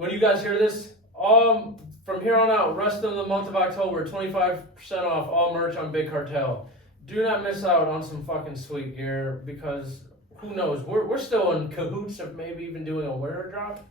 when you guys hear this, from here on out, rest of the month of October, 25% off all merch on Big Cartel. Do not miss out on some fucking sweet gear because who knows? We're still in cahoots of maybe even doing a winter drop.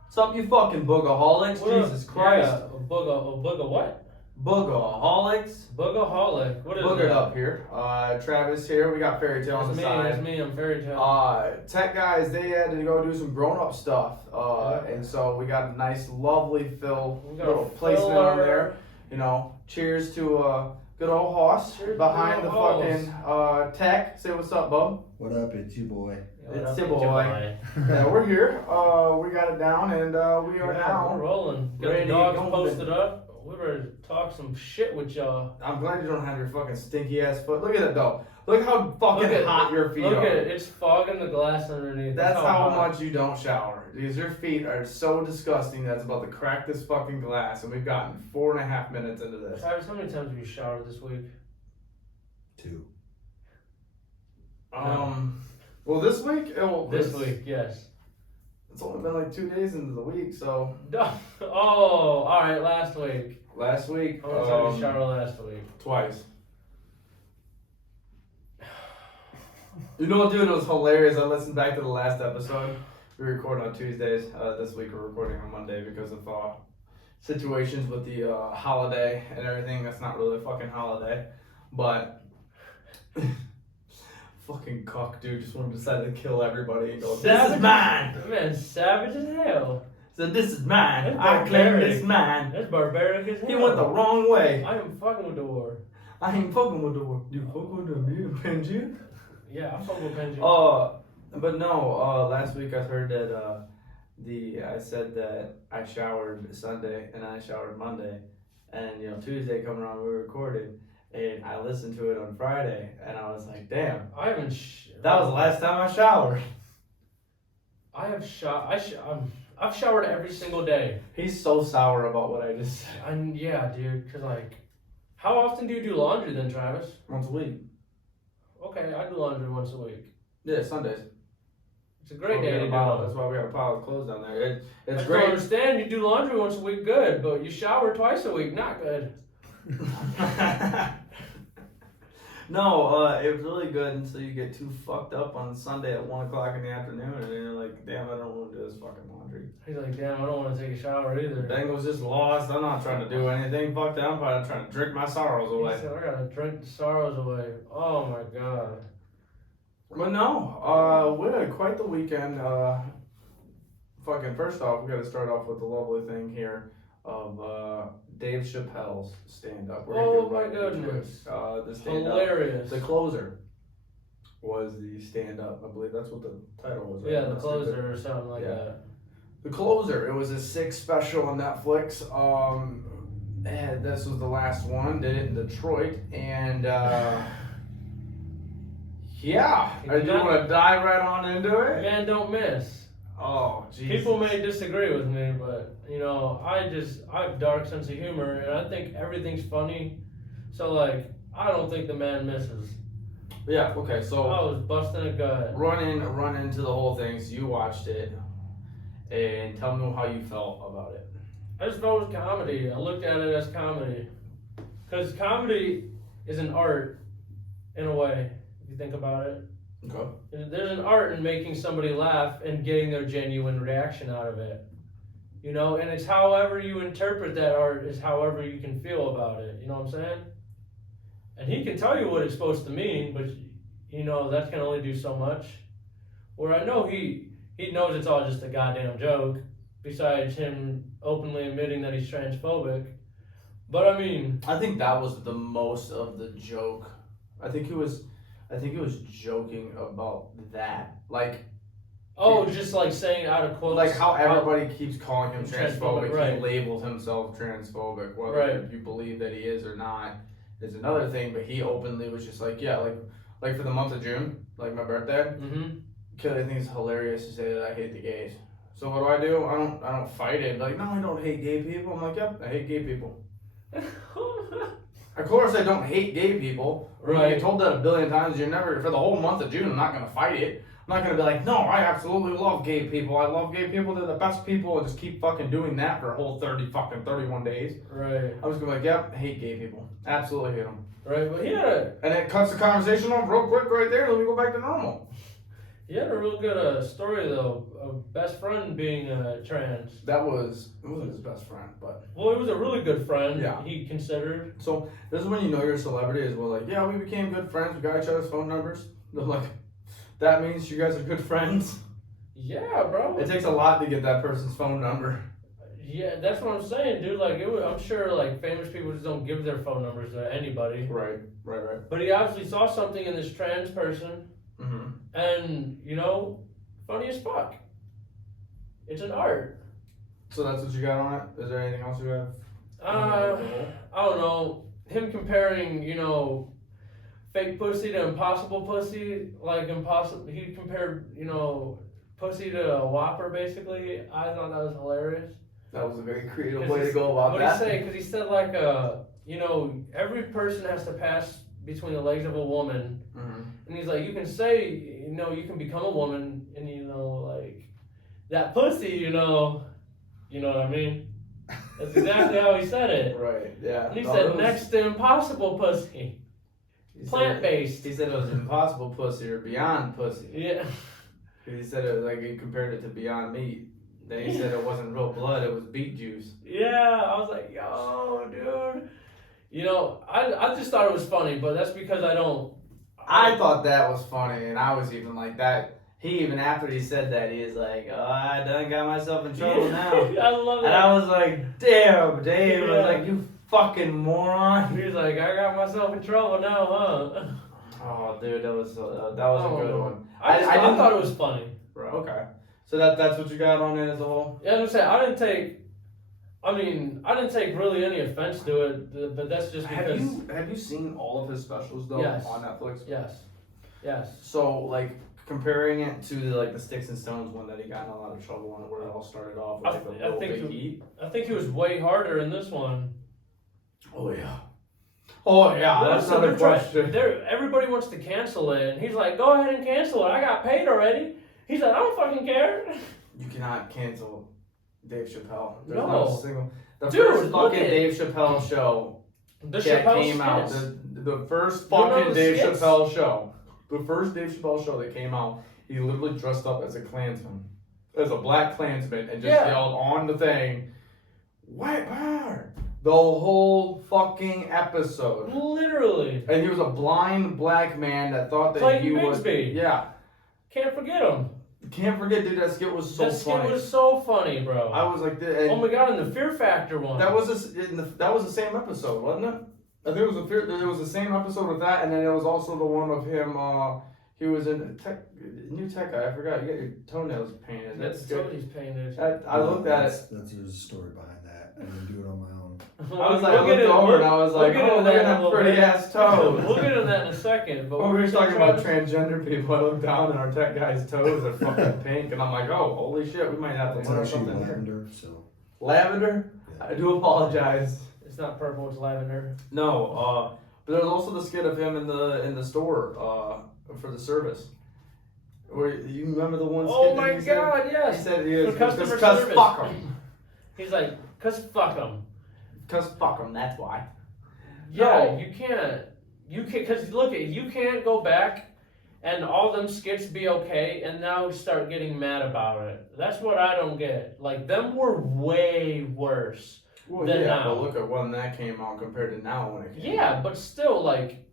What's up, you fucking boogaholics? Jesus Christ. Yeah, a booga what? Boogaholics. Boogaholic. What is Boogered that? up here. Travis here. We got Fairy Tale on the side. That's me. I'm Fairy Tale. Tech guys, they had to go do some grown-up stuff. And so we got a nice, lovely little placement on there. You know, cheers to good old Haus behind the fucking tech. Say what's up, bub. What up, it's you boy. It's your boy. Yeah, we're here. We got it down, and we are now We're rolling. Got the dogs posted up. We're ready to talk some shit with y'all. I'm glad you don't have your fucking stinky ass foot. Look at it though. Look how fucking hot your feet are. Look at it. It's fogging the glass underneath. That's how much you don't shower. Because your feet are so disgusting that's about to crack this fucking glass, and we've gotten 4.5 minutes into this. Travis, how many times have you showered this week? 2. Well, this week? This week, yes. It's only been like 2 days into the week, so. Oh, alright, last week. Last week? How many times did you shower last week? Twice. You know what, dude? It was hilarious. I listened back to the last episode. We record on Tuesdays. This week we're recording on Monday because of situations with the holiday and everything. That's not really a fucking holiday. But fucking cock dude just wanted to decide to kill everybody and go, this is mine! Man, savage as hell. So this is mine. I claim this mine. That's barbaric as hell. He went the wrong way. I am fucking with the war. I ain't fucking with the war. You fuck with me, Benji? Yeah, I'm fucking with Benji. But no, last week I heard that I said that I showered Sunday and I showered Monday, and Tuesday coming around we recorded, and I listened to it on Friday, and I was like, damn, I haven't. That was the last time I showered. I have I've showered every single day. He's so sour about what I just said. Yeah, dude, cause how often do you do laundry then, Travis? Once a week. Okay, I do laundry once a week. Yeah, Sundays. It's a great day to do. That's why we got a pile of clothes down there. It's I great. don't understand. You do laundry once a week, good, but you shower twice a week, not good. No, it was really good until you get too fucked up on Sunday at 1 o'clock in the afternoon, and you're like, damn, I don't want to do this fucking laundry. He's like, damn, I don't want to take a shower either. Bengals just lost. I'm not trying to do anything. Fuck that. I'm probably trying to drink my sorrows away. He said, I gotta drink the sorrows away. Oh my god. But no, we had quite the weekend. Fucking first off, we got to start off with the lovely thing here of Dave Chappelle's stand-up. Oh my goodness. The stand-up. Hilarious. The closer was the stand-up. I believe that's what the title was. Right? Yeah, the closer or something like that. The Closer. It was a 6 special on Netflix. And this was the last one. Did it in Detroit, and yeah. I do want to dive right on into it. Man, don't miss. Oh, Jesus. People may disagree with me, but I have dark sense of humor, and I think everything's funny. So I don't think the man misses. Yeah. Okay. So I was busting a gut. Run into the whole thing. So you watched it, and tell me how you felt about it. I just felt it was comedy. I looked at it as comedy, because comedy is an art, in a way. If you think about it. Okay. There's an art in making somebody laugh and getting their genuine reaction out of it. And it's however you interpret that art is however you can feel about it. You know what I'm saying? And he can tell you what it's supposed to mean, but that can only do so much. Where I know he knows it's all just a goddamn joke, besides him openly admitting that he's transphobic. But I mean, I think that was the most of the joke. I think he was joking about that. Just saying out of quotes. Like how everybody keeps calling him transphobic. Right. He labeled himself transphobic. Whether you believe that he is or not is another thing. But he openly was just like for the month of June, like my birthday. Mm-hmm. I think it's hilarious to say that I hate the gays. So what do? I don't fight it. Like, no, I don't hate gay people. I'm like, yep, I hate gay people. Of course, I don't hate gay people. Right. You told that a billion times. You're never, for the whole month of June, I'm not gonna fight it. I'm not gonna be like, no, I absolutely love gay people. I love gay people. They're the best people. And just keep fucking doing that for a whole 31 days. Right. I was gonna be like, yep, hate gay people. Absolutely hate them. Right, but he had it cuts the conversation off real quick right there. Then we go back to normal. a real good story though of best friend being trans. It wasn't his best friend, but. Well, he was a really good friend. Yeah. He considered. So this is when you know you're a celebrity is well, like, yeah, we became good friends. We got each other's phone numbers. They're like, that means you guys are good friends. Yeah, bro. It takes a lot to get that person's phone number. Yeah, that's what I'm saying, dude. Like, I'm sure, like, famous people just don't give their phone numbers to anybody. Right. But he obviously saw something in this trans person, Mm-hmm. and, you know, funny as fuck. It's an art. So that's what you got on it? Is there anything else you have? I don't know. Him comparing, you know, fake pussy to impossible pussy, like he compared, you know, pussy to a whopper, basically. I thought that was hilarious. That was a very creative way to go about What that. did he say? Because he said, like, you know, every person has to pass between the legs of a woman. Mm-hmm. And he's like, you can say, you know, you can become a woman, and, you know, like, that pussy, you know what I mean? That's exactly how he said it. Right, yeah. And he said, next to impossible pussy. Plant-based. He said it was impossible pussy or beyond pussy. Yeah. He said it like he compared it to Beyond Meat. Then he said it wasn't real blood, it was beet juice. Yeah, I was like, yo, dude. You know, I just thought it was funny, but that's because I thought that was funny, and I was even like that. He even after he said that, he was like, oh, I done got myself in trouble now. I love that. And I was like, damn, Dave. Yeah. I was like, you fucking moron. He was like, I got myself in trouble now, huh? Oh, dude, that was a good one. I thought it was funny. Bro, okay. So that's what you got on it as a whole? Yeah, I was gonna say, I didn't take really any offense to it, but that's just because. Have you seen all of his specials though? Yes. On Netflix? Yes. So like comparing it to the Sticks and Stones one that he got in a lot of trouble on, where it all started off with like a little big heat. I think he was way harder in this one. Oh yeah, that's Listen, another question. Everybody wants to cancel it, and he's like, go ahead and cancel it. I got paid already. He's like, I don't fucking care. You cannot cancel Dave Chappelle. There's No. not a single. The Dude, first look fucking at- Dave Chappelle show The that Chappelle came out. skits. The first You know fucking the Dave skits? Chappelle show. The first Dave Chappelle show that came out, he literally dressed up as a Klansman. As a black Klansman and just yelled on the thing, white power! The whole fucking episode. Literally. And he was a blind black man that thought that Clayton he was. Bigsby. Yeah. Can't forget him. Can't forget, dude, that skit was so That funny. skit was so funny, bro. I was like, Oh my god, and the Fear Factor one. that was the same episode, wasn't it? I think it was the same episode with that, and then it was also the one of him. He was in new tech guy. I forgot. You got your toenails painted. That's what he's painted. I looked at it. That's there's a story behind that. I didn't do it on my own. I was like, I looked over and I was like, oh, look at that pretty ass toes. We'll get into that in a second. But Oh, we were talking about transgender people. I looked down and our tech guy's toes are fucking pink, and I'm like, oh, holy shit, we might have to It's learn actually something here. lavender, so. Lavender? Yeah. I do apologize. It's not purple, it's lavender. No, but there's also the skit of him in the store for the service. Where you remember the one skit? Oh that my he said? god, He yes. said he was For customer cause service. fuck 'em. He's like, cause fuck 'em. Cause fuck 'em, that's why. Yeah, No. you can't, cause look, you can't go back and all them skits be okay and now start getting mad about it. That's what I don't get. Like, them were way worse. Well, than yeah, now. but look at when that came out compared to now when it came out. Yeah, but still, like,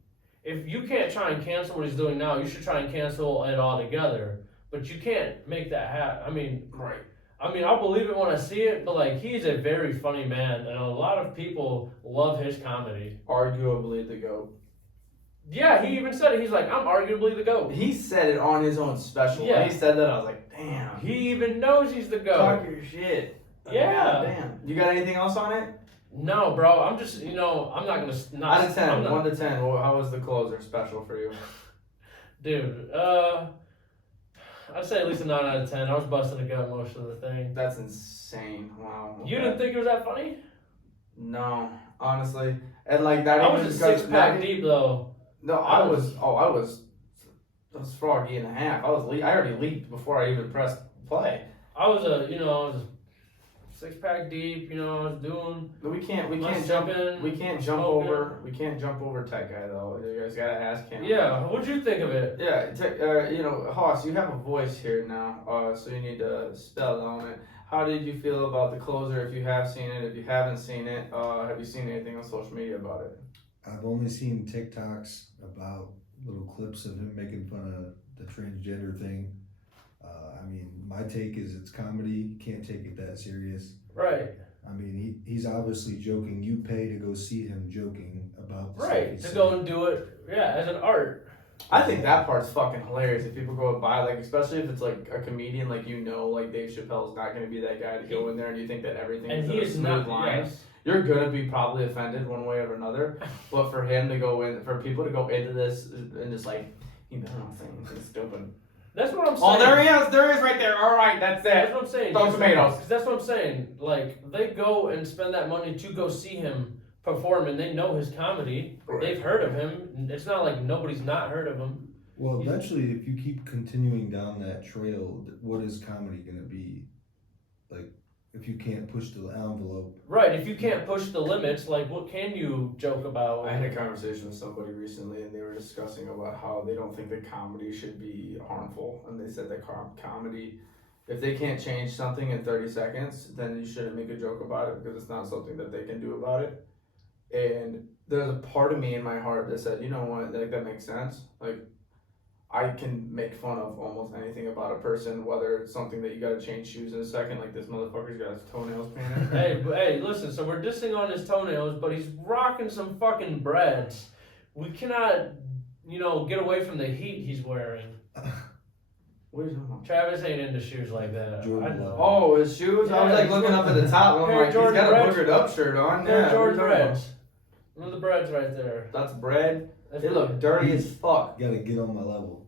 if you can't try and cancel what he's doing now, you should try and cancel it altogether. But you can't make that happen. Right. I'll believe it when I see it, but like, he's a very funny man, and a lot of people love his comedy. Arguably the GOAT. Yeah, he even said it. He's like, I'm arguably the GOAT. He said it on his own special. Yeah. When he said that, I was like, damn. He even knows he's the Talk GOAT. your shit. Yeah. God damn. You got anything else on it? No, bro, I'm just, I'm not gonna. Not, Out of 10, I'm not- 1 to 10, how was the closer special for you? Dude, I'd say at least a 9 out of 10. I was busting a gut most of the thing. That's insane. Wow. You didn't think it was that funny? No, honestly, and like that. I even was a because- 6-pack deep though. No, I was froggy and a half. I already leaped before I even pressed play. I was a 6-pack deep. I was doing. But we can't Let's jump. jump in, We can't jump smoking. over. We can't jump over Tech Guy though. You guys gotta ask him. Yeah, what'd you think of it? Yeah, Haus, you have a voice here now, so you need to spell on it. How did you feel about the closer? If you have seen it, if you haven't seen it, have you seen anything on social media about it? I've only seen TikToks about little clips of him making fun of the transgender thing. I mean, my take is it's comedy. You can't take it that serious. Right. I mean, he's obviously joking. You pay to go see him joking about the stuff Right. he's To saying. go and do it, as an art. I think that part's fucking hilarious if people go by, like, especially if it's like a comedian, like like Dave Chappelle's not gonna be that guy to go in there and you think that everything And is he a is smooth not. line. Yes. You're gonna be probably offended one way or another, but for him to go in, for people to go into this and just like, you better not say anything stupid. That's what I'm saying. Oh, there he is right there. All right, that's That's it. what I'm saying. Throw tomatoes. 'Cause that's what I'm saying. Like, they go and spend that money to go see him perform, and they know his comedy. Right. They've heard of him. It's not like nobody's not heard of him. Well, eventually, if you keep continuing down that trail, what is comedy going to be? Like, if you can't push the envelope. Right. If you can't push the limits, like, what can you joke about? I had a conversation with somebody recently, and they were discussing about how they don't think that comedy should be harmful, and they said that comedy, if they can't change something in 30 seconds, then you shouldn't make a joke about it because it's not something that they can do about it. And there's a part of me in my heart that said, you know what, like that makes sense. Like, I can make fun of almost anything about a person, whether it's something that you gotta change shoes in a second, like this motherfucker's got his toenails painted. Hey, listen, so we're dissing on his toenails, but he's rocking some fucking breads. We cannot, get away from the heat he's wearing. What are you talking about? Travis ain't into shoes like that. Jordan I know. Love. Oh, his shoes? I was Yeah, like looking up at the top, and I'm Hey, like, he's Jordan got a Bread. boogered up shirt on. They're Yeah, George what are you talking about? breads. One of the breads right there. That's bread. That's They look dirty as fuck. You got to get on my level.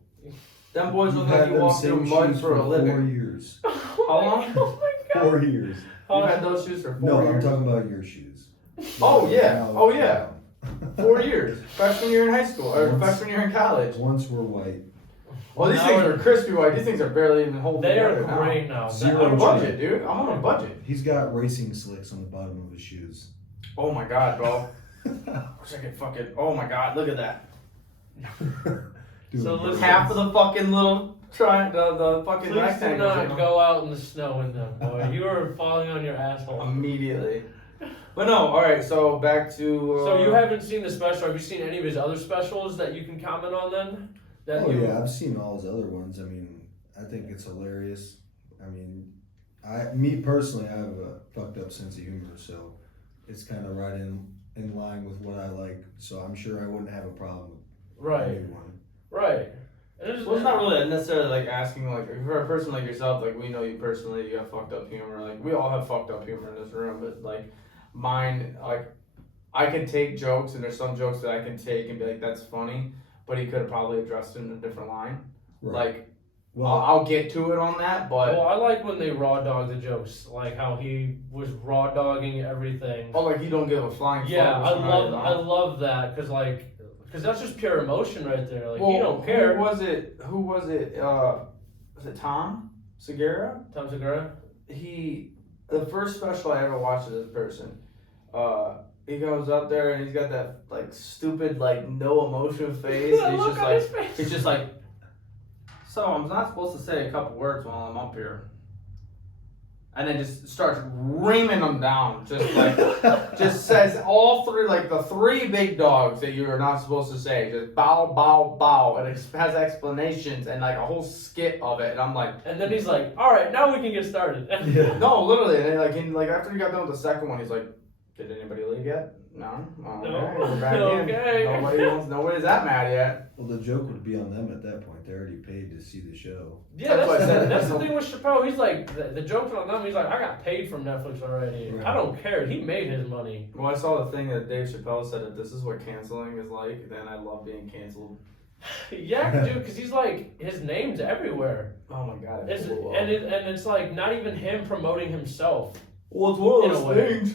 Them boys You've look like had you them walk through same mud shoes for a 4 living. years. How long? Oh my god. 4 years. You've had those shoes for 4 No, years. I'm talking about your shoes. Oh, yeah. Now- Oh, yeah. 4 years. Freshman year in high school, or Once- freshman year in college. Once were white. Well, these Now things we're- are crispy white. These things are barely even holding They are together now. great now. Zero I'm on a Zero budget, dude. I'm on a budget. He's got racing slicks on the bottom of his shoes. Oh my god, bro. Wish I could fucking. Oh my god, look at that. Dude, So listen- Half of the fucking little the fucking Please do rectangle. not go out in the snow in them, boy. You are falling on your asshole. Immediately. But no, alright, so back to. So you haven't seen the special. Have you seen any of his other specials that you can comment on then? That Oh you- yeah, I've seen all his other ones. I mean, I think it's hilarious. I mean, me personally, I have a fucked up sense of humor, so it's kind of right in line with what I like. So I'm sure I wouldn't have a problem with Right, anyone. right. And it's, Well, it's not really necessarily like asking, like, for a person like yourself, like, we know you personally, you have fucked up humor. Like, we all have fucked up humor in this room, but, like, mine, like, I can take jokes, and there's some jokes that I can take and be like, that's funny, but he could have probably addressed it in a different line. Right. Like, Well, I'll get to it on that, but. Well, I like when they raw dog the jokes, like how he was raw dogging everything. Oh, like, you don't give a flying fuck. Yeah, what's I going love on. that because that's just pure emotion right there. Like Well, you don't care. Who was it? Was it Tom Segura? Tom Segura. The first special I ever watched of this person, he goes up there and he's got that like stupid like no emotion face. And Look on his face. he's just like, so I'm not supposed to say a couple words while I'm up here, and then just starts reaming them down, just like just says all three, like the three big dogs that you are not supposed to say, just bow bow bow, and it has explanations and like a whole skit of it, and I'm like. And then he's like, "All right, now we can get started." yeah. No, literally, and like after he got done with the second one, he's like, "Did anybody leave yet? No. Okay, No. we're back in. Okay. Nobody's that mad yet." Well, the joke would be on them at that point. They already paid to see the show. Yeah, That's what I said. that's the thing with Chappelle. He's like, the joke's on them. He's like, I got paid from Netflix already. Right. I don't care. He made his money. Well, I saw the thing that Dave Chappelle said that this is what canceling is like. Then I love being canceled. Yeah, dude, because he's like, his name's everywhere. Oh my god. It's, and it's like not even him promoting himself. Well, it's one in of a those way. things.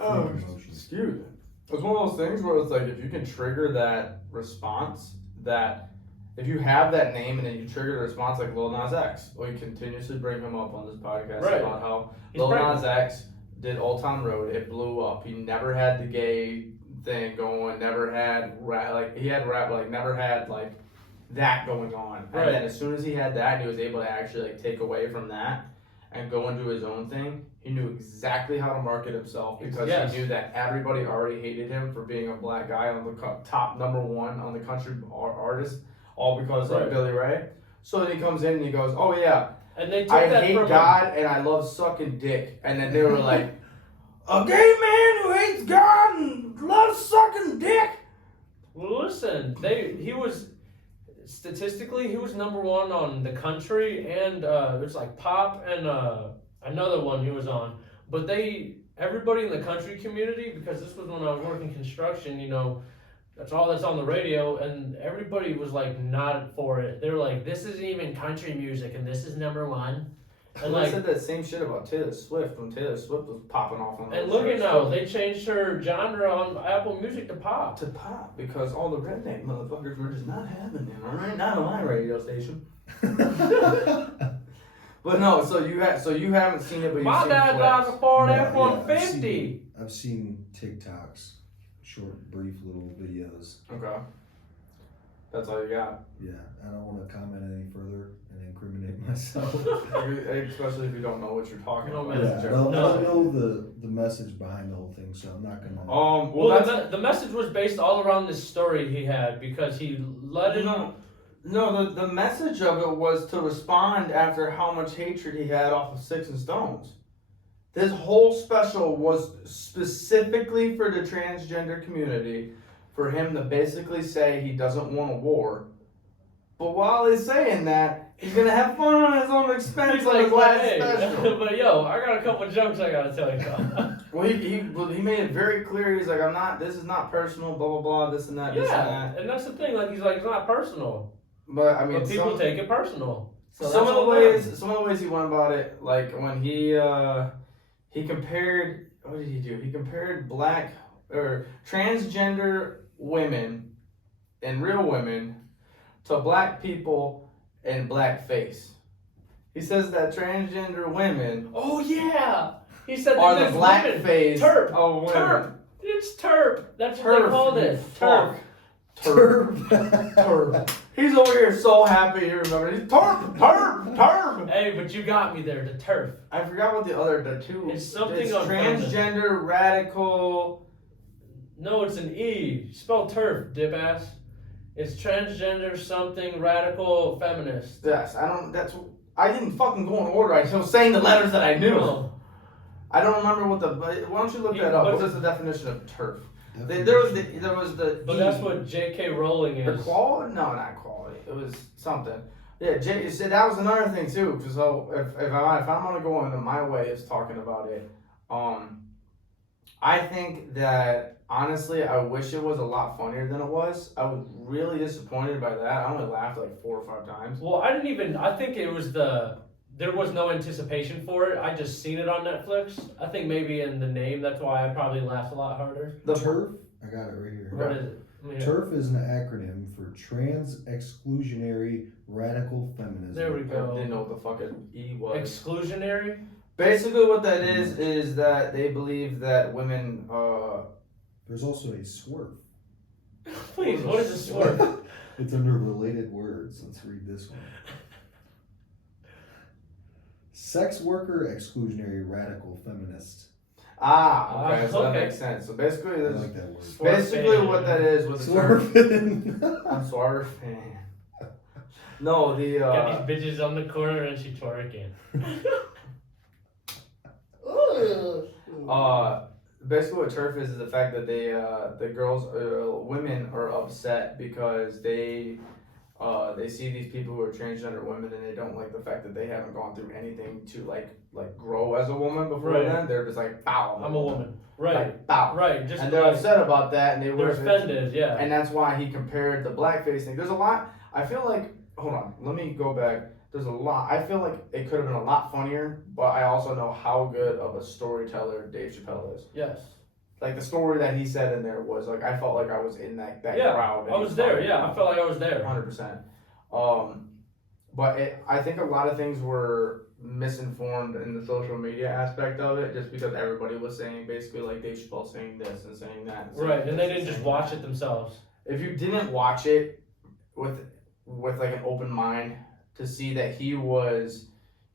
Oh, Promotion. excuse me. It's one of those things where it's like if you can trigger that response, that if you have that name and then you trigger the response like Lil Nas X, we continuously bring him up on this podcast Right. about how He's Lil pregnant. Nas X did Old Town Road. It blew up. He never had the gay thing going. Never had rap. Like he had rap. Like never had like that going on. Right. And then as soon as he had that, he was able to actually like take away from that and go into his own thing. He knew exactly how to market himself because Yes. he knew that everybody already hated him for being a black guy on the top number one on the country artist, all because Right. of Billy Ray. So then he comes in and he goes, "Oh yeah, And they took I that hate from him. God and I love sucking dick." And then they were like, "A gay man who hates God and loves sucking dick." Well, listen, he was statistically he was number one on the country and it was like pop and another one he was on. But everybody in the country community, because this was when I was working construction, you know, that's all that's on the radio, and everybody was like not for it. They were like, "This isn't even country music, and this is number one." And I like, said that same shit about Taylor Swift when Taylor Swift was popping off on and those look at shows. now, they changed her genre on Apple Music to pop. To pop because all the redneck motherfuckers were just not having them. All right, not on my radio station. But no, so you haven't seen it, but you've My seen dad clips. drives a Ford No, F-150. I've seen TikToks, short, brief little videos. Okay, that's all you got. Yeah, I don't want to comment any further and incriminate myself. Especially if you don't know what you're talking No, about. man. Yeah, I don't know the message behind the whole thing, so I'm not gonna. Well, Well, that's the message was based all around this story he had because he let it. no. The message of it was to respond after how much hatred he had off of Sticks and Stones. This whole special was specifically for the transgender community, for him to basically say he doesn't want a war. But while he's saying that, he's gonna have fun on his own expense He's on his like, last hey, special. but yo, I got a couple jokes I gotta tell you. Well, he made it very clear. He's like, this is not personal, blah blah blah, this and that, this and Yeah, that. and that's the thing. Like he's like, it's not personal, But I mean, but people take it personal. So some that's of the all ways, them. some of the ways he went about it, like when he compared, what did he do? He compared black or transgender women and real women to black people and blackface. He says that transgender women Oh yeah, he said are that the there's women. blackface Terp. of women. Terp. It's terp. That's what they called it. Terp. Turp. He's over here so happy he remembered. He's turp. Hey, but you got me there. The turf. I forgot what the two. It's something It's on transgender radical. No, it's an E. Spell turf, dip ass. It's transgender something radical feminist. Yes, I didn't fucking go in order. I was saying the letters that I knew. No. I don't remember why don't you look that up? But What is the definition of turf? There was the. But E. that's what J.K. Rowling is. Equality? No, not equality. It was something. Yeah, you said that was another thing too. So if I'm gonna go into my way of talking about it, I think that honestly, I wish it was a lot funnier than it was. I was really disappointed by that. I only laughed like 4 or 5 times. Well, I think it was there was no anticipation for it. I just seen it on Netflix. I think maybe in the name, that's why I probably laughed a lot harder. The TERF, I got it right here. What is it? Let me hear. TERF is an acronym for Trans Exclusionary Radical Feminism. There we I go. didn't know what the fucking E was. Exclusionary? Basically, what that is that they believe that women. There's also a SWERF. Please, what is a swerve? It's under related words. Let's read this one. Sex worker exclusionary radical feminist. Okay, so that okay. makes sense. So basically, I this like that word. basically what that is with the term. Swerving. I'm sorry. No, the Got these bitches on the corner and she twerking. basically what turf is the fact that they the girls women are upset because they they see these people who are transgender women and they don't like the fact that they haven't gone through anything to like grow as a woman before Right. then. They're just like, "Bow, I'm a woman." Right. Like, bow. Right. Just And they're like, upset about that, and they're offended. Yeah. and that's why he compared the blackface thing. There's a lot. I feel like, hold on, let me go back. There's a lot. I feel like it could have been a lot funnier, but I also know how good of a storyteller Dave Chappelle is. Yes. Like the story that he said in there was like, I felt like I was in that Yeah, crowd. I was there. Yeah, I felt like I was there. 100%. But I think a lot of things were misinformed in the social media aspect of it, just because everybody was saying basically like Dave Chappelle saying this and saying that. Right, and they didn't just watch it themselves. If you didn't watch it with like an open mind to see that he would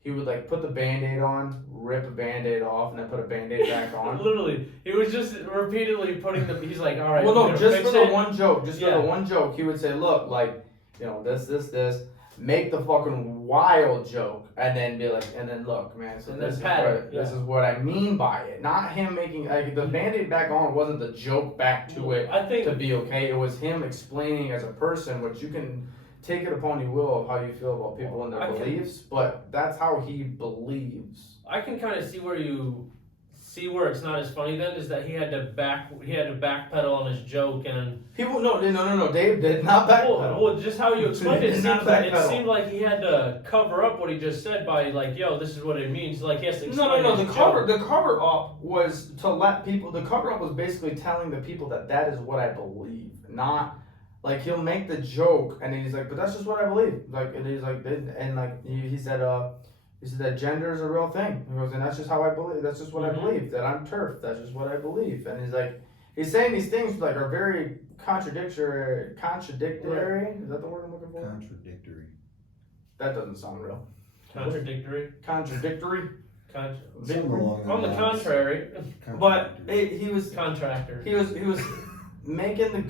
like put the Band-Aid on, rip a Band-Aid off, and then put a Band-Aid back on. Literally, he was just repeatedly putting the. He's like, all right. Well, no, just for the it. one joke, for the one joke, he would say, look, like, you know, this, make the fucking wild joke, and then be like, and then look, man, so this is what I mean by it. Not him making like the Band-Aid back on wasn't the joke back to it. I think to be okay. It was him explaining as a person, which you can take it upon your will of how you feel about people and their beliefs, but that's how he believes. I can kind of see where it's not as funny then is that he had to backpedal on his joke and People no. Dave did not backpedal. well, just how you explained it, It seemed like he had to cover up what he just said by like, yo, this is what it means. Like he has to explain No. his The joke. cover up was to let people. The cover up was basically telling the people that is what I believe, not like he'll make the joke and then he's like, but that's just what I believe. Like and he's like, and like he said that gender is a real thing. He goes, and that's just how I believe. That's just what I believe. That I'm TERF. That's just what I believe. And he's like, he's saying these things like are very contradictory. Is that the word I'm looking for? Contradictory. That doesn't sound real. Contradictory. Contradictory. Something along On the those contrary, But he was contractor. he was making the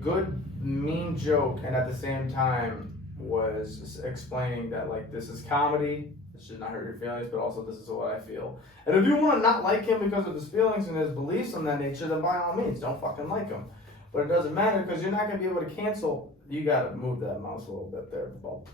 good mean joke, and at the same time was explaining that like this is comedy. This should not hurt your feelings, but also this is what I feel. And if you want to not like him because of his feelings and his beliefs on that nature, then by all means, don't fucking like him. But it doesn't matter because you're not gonna be able to cancel. You gotta move that mouse a little bit there, Bob.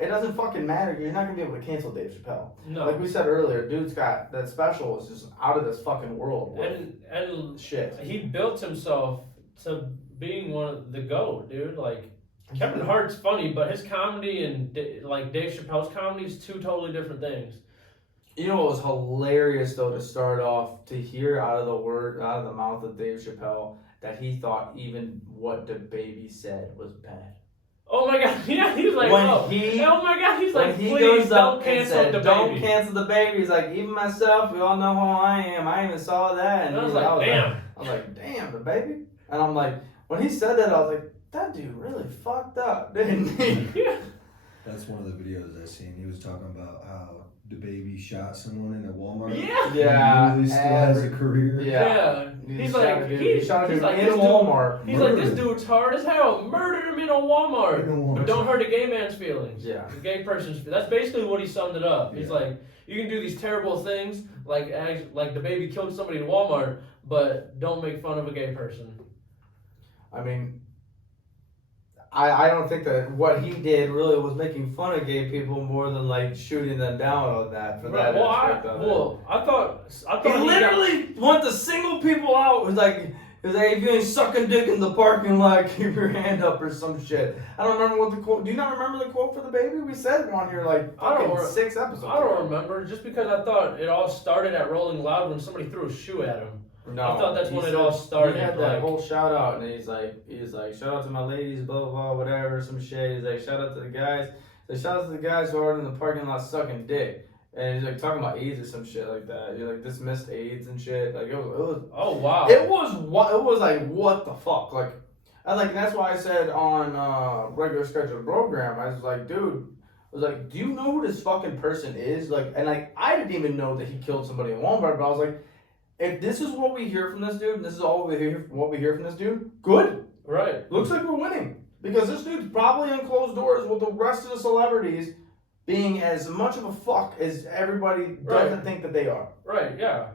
It doesn't fucking matter. You're not gonna be able to cancel Dave Chappelle. No. Like we said earlier, dude's got that special is just out of this fucking world. And Shit. he built himself to being one of the GOAT, dude. Like Kevin Hart's funny, but his comedy and like Dave Chappelle's comedy is two totally different things. You know what was hilarious though to start off to hear out of the mouth of Dave Chappelle that he thought even what the baby said was bad. Oh my god, yeah, he's like, oh my god, he's like, he please goes up don't cancel the baby. Don't cancel the baby. He's like, even myself, we all know who I am. I even saw that, and I was like, damn. I was like, damn, the baby. And I'm like, when he said that, I was like, that dude really fucked up, didn't he? Yeah. That's one of the videos I seen. He was talking about how the baby shot someone in a Walmart. Yeah. He still has a career. Yeah. He's like, he shot a dude like, in Walmart. He's like, this dude's hard as hell. Murdered him in a Walmart. But don't hurt a gay man's feelings. Yeah. The gay person's feelings. That's basically what he summed it up. He's like, you can do these terrible things, like the baby killed somebody in Walmart, but don't make fun of a gay person. I mean, I don't think that what he did really was making fun of gay people more than like shooting them down on that for that aspect of it. I thought he literally went to single people out. It was like if you ain't sucking dick in the parking lot, keep your hand up or some shit. I don't remember what the quote. Do you not remember the quote for the baby? We said it on here like fucking 6 episodes. I don't remember. Just because I thought it all started at Rolling Loud when somebody threw a shoe at him. No, I thought that's when it all started. He had that whole shout out, and he's like, shout out to my ladies, blah blah blah, whatever, some shit. He's like, shout out to the guys. Shout out to the guys who are in the parking lot sucking dick. And he's like talking about AIDS or some shit like that. You're like dismissed AIDS and shit. Like it was. Oh wow. It was like what the fuck like, and that's why I said on regular scheduled program I was like, dude. I was like, do you know who this fucking person is? Like, and like I didn't even know that he killed somebody in Walmart, but I was like. If this is what we hear from this dude, and this is all we hear from this dude, good. Right. Looks like we're winning. Because this dude's probably in closed doors with the rest of the celebrities being as much of a fuck as everybody doesn't think that they are. Right, yeah.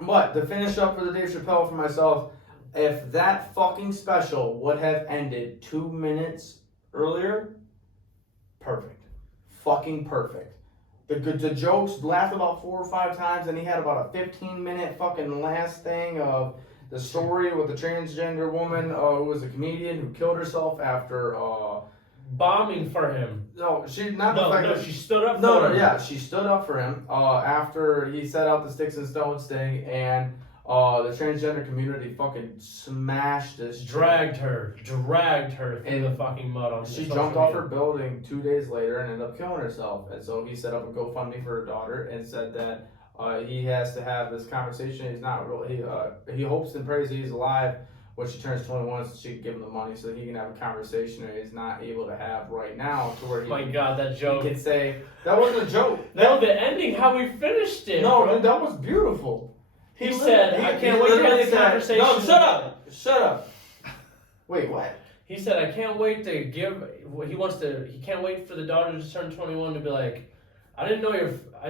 But to finish up for the Dave Chappelle for myself, if that fucking special would have ended 2 minutes earlier, perfect. Fucking perfect. The jokes laughed about 4 or 5 times, and he had about a 15-minute fucking last thing of the story with the transgender woman who was a comedian who killed herself after bombing for him. No, she not the fact that she stood up for him. Yeah, she stood up for him after he set out the sticks and stones thing, and the transgender community fucking smashed this. Dragged her through the fucking mud on. She jumped off her building 2 days later and ended up killing herself. And so he set up a GoFundMe for her daughter and said that he has to have this conversation. He's not really. He hopes and prays he's alive when she turns 21, so she can give him the money so he can have a conversation that he's not able to have right now. To where he, my God, that joke. He can say that wasn't a joke. No, the ending, how we finished it. No, bro. dude, that was beautiful. He said, "I can't wait to have the conversation." No, shut up. Wait, what? He said, "I can't wait to give." He can't wait for the daughter to turn 21 to be like, I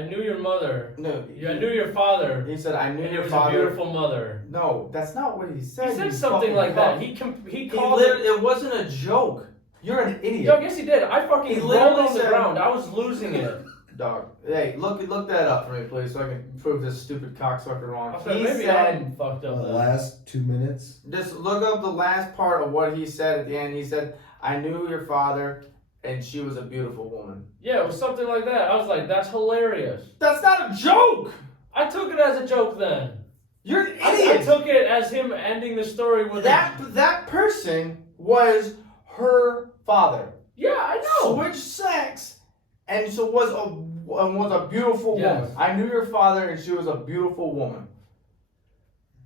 knew your mother. No, I knew your father. He said, "I knew and your it was father." a beautiful mother. No, that's not what he said. He said something like that. He called it wasn't a joke. You're an idiot. Yo, yes, he did. I fucking rolled on the ground. I was losing it. Dog. Hey, look that up for me, please, so I can prove this stupid cocksucker wrong. He said, fucked up the last 2 minutes. Just look up the last part of what he said at the end. He said, "I knew your father, and she was a beautiful woman." Yeah, it was something like that. I was like, that's hilarious. That's not a joke! I took it as a joke then. You're an idiot! I took it as him ending the story with that person was her father. Yeah, I know. Switched sex, and so was a beautiful woman. I knew your father, and she was a beautiful woman.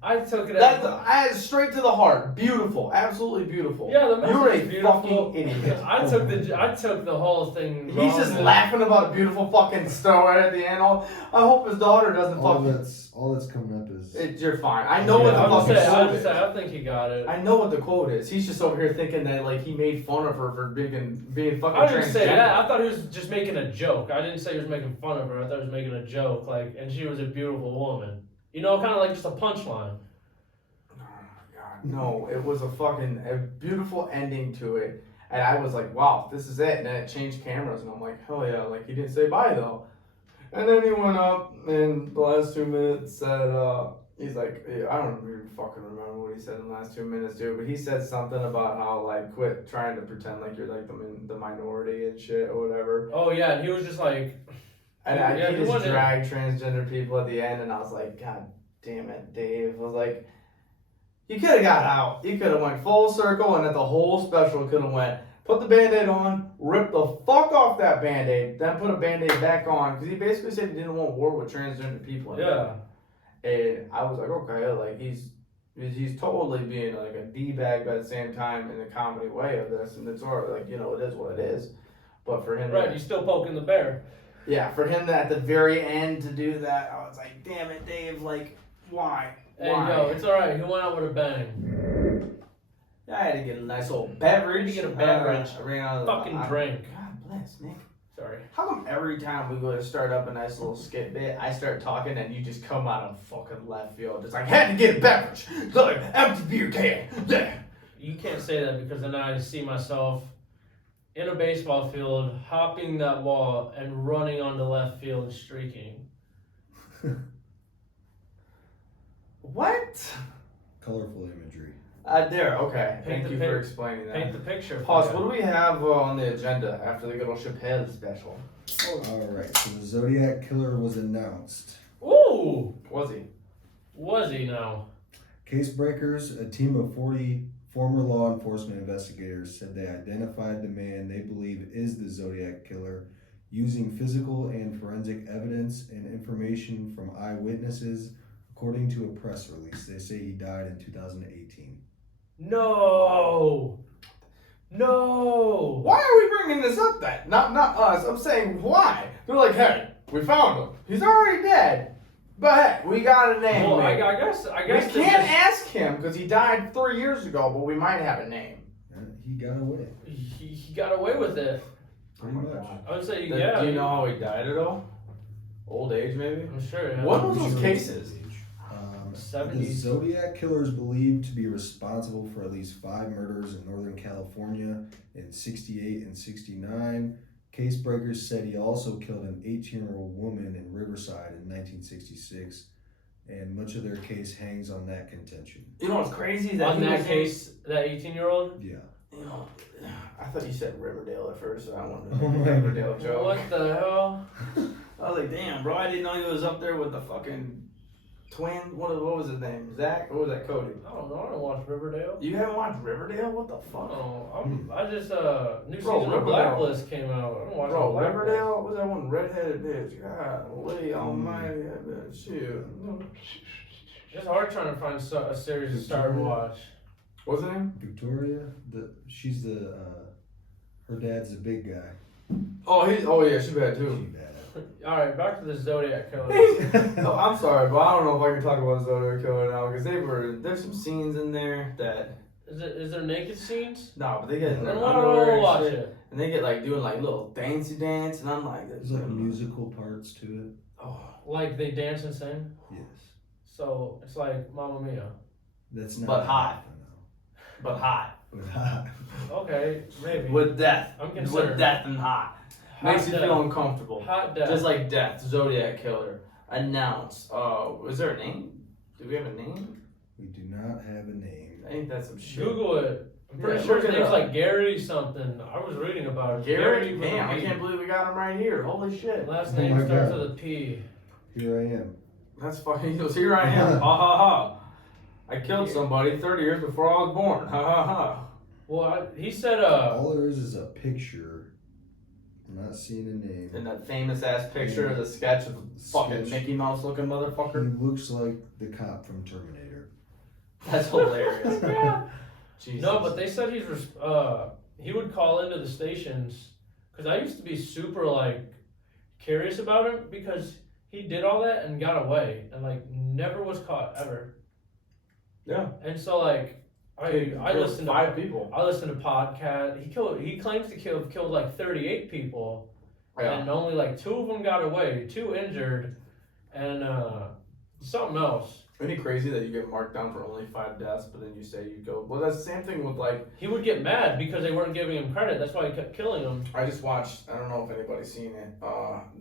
I took it as I straight to the heart. Beautiful, absolutely beautiful. Yeah, the message You're is a beautiful. fucking idiot. I took the whole thing. He's just laughing about a beautiful fucking story at the end. I hope his daughter doesn't All that's coming up is. You're fine. I know what the fucking quote is. I think he got it. I know what the quote is. He's just over here thinking that like he made fun of her for being fucking I didn't say transgender. that. I thought he was just making a joke. I didn't say he was making fun of her. I thought he was making a joke. Like, and she was a beautiful woman. You know, kind of like just a punchline. No, it was a beautiful ending to it. And I was like, wow, this is it. And then it changed cameras. And I'm like, hell yeah. Like, he didn't say bye, though. And then he went up and the last 2 minutes said, he's like, I don't even fucking remember what he said in the last 2 minutes, dude. But he said something about how, like, quit trying to pretend like you're, like, the minority and shit or whatever. Oh, yeah. And he was just like... And he just dragged transgender people at the end. And I was like, God damn it, Dave. I was like... You could have got out. You could have went full circle, and then the whole special could have went, put the Band-Aid on, rip the fuck off that Band-Aid, then put a Band-Aid back on, because he basically said he didn't want war with transgender people. Yeah. And I was like, okay, like, he's totally being, like, a D-bag, but at the same time, in a comedy way of this, and it's sort of, like, you know, it is what it is. But for him... Right, you're still poking the bear. Yeah, for him at the very end to do that, I was like, damn it, Dave, like, why? Hey, yo, it's alright. He went out with a bang. I had to get a nice old beverage. Get a beverage. Fucking drink. God bless, Nick. Sorry. How come every time we go to start up a nice little skit bit, I start talking and you just come out of fucking left field? It's like, had to get a beverage. Look, empty beer can. There. You can't say that because then I see myself in a baseball field, hopping that wall and running onto left field, streaking. What? Colorful imagery. Okay. Thank you for explaining that. Paint the picture. Haus, what do we have on the agenda after the good old Chappelle special? Alright, so the Zodiac killer was announced. Ooh! Was he? Was he now? Case breakers, a team of 40 former law enforcement investigators, said they identified the man they believe is the Zodiac killer using physical and forensic evidence and information from eyewitnesses. According to a press release, they say he died in 2018. No! Why are we bringing this up then? Not us. I'm saying why. They're like, hey, we found him. He's already dead. But hey, we got a name. Well, I guess we can't ask him because he died 3 years ago, but we might have a name. He got away. He got away with it. Pretty much. I would say, Do you know how he died at all? Old age, maybe? I'm sure, yeah. What was those cases? 70s. Zodiac killer is believed to be responsible for at least 5 murders in Northern California in 68 and 69. Case breakers said he also killed an 18-year-old woman in Riverside in 1966, and much of their case hangs on that contention. You know what's crazy? That On that case, that 18-year-old? Yeah. You know, I thought you said Riverdale at first, so I wanted to make a Riverdale joke. What the hell? I was like, damn, bro, I didn't know he was up there with the fucking twin. What was his name? Zach? Or was that Cody? I don't know. I don't watch Riverdale. You haven't watched Riverdale? What the fuck? No, I just new Bro, season of Riverdale. Blacklist came out. I don't watch Bro, Blacklist. Riverdale? What's that one redheaded bitch? God, almighty, that bitch. Shit. It's hard trying to find a series to start and watch. What's her name? Victoria, she's her dad's a big guy. Oh, yeah, she bad She too. bad. Alright, back to the Zodiac killer. No, I'm sorry, but I don't know if I can talk about Zodiac Killer now because there's some scenes in there that Is there naked scenes? but they get in their Then why underwear don't I and watch shit, it? and they get like doing like little dancey dance, and I'm like, There's like musical parts to it. oh, Like they dance and sing? Yes. So it's like Mamma Mia. That's not. But hot. No. but hot But hot. Okay, maybe. with death, I'm concerned. with death and hot. Hot Makes you death. feel uncomfortable. Hot death. Just like death, Zodiac Killer announced. Is there a name? Do we have a name? We do not have a name. I think that's some shit. Google it. I'm pretty Yeah, sure look his it name's up. like Gary something. I was reading about it. Gary? with a Damn, I P. can't believe we got him right here. Holy shit. Last Oh name my starts God. with a P. Here I am. That's fucking. He goes, here I am. Ha ha ha. I killed somebody 30 years before I was born. Ha ha ha. Well, he said, All there is a picture. I'm not seeing a name. And that famous ass picture is a sketch of fucking Sketch. Mickey Mouse looking He motherfucker. looks like the cop from Terminator. That's hilarious. Jesus. no, but they said he would call into the stations, because I used to be super, like, curious about him, because he did all that and got away, and, like, never was caught, ever. Yeah. And so, like, I listened to 5 people. I listened to podcasts. He claims to have killed like 38 people, Yeah. and only like 2 of them got away, 2 injured, and something else. Isn't it crazy that you get marked down for only 5 deaths, but then you say you go? Well, that's the same thing with like. He would get mad because they weren't giving him credit. That's why he kept killing them. I just watched. I don't know if anybody's seen it.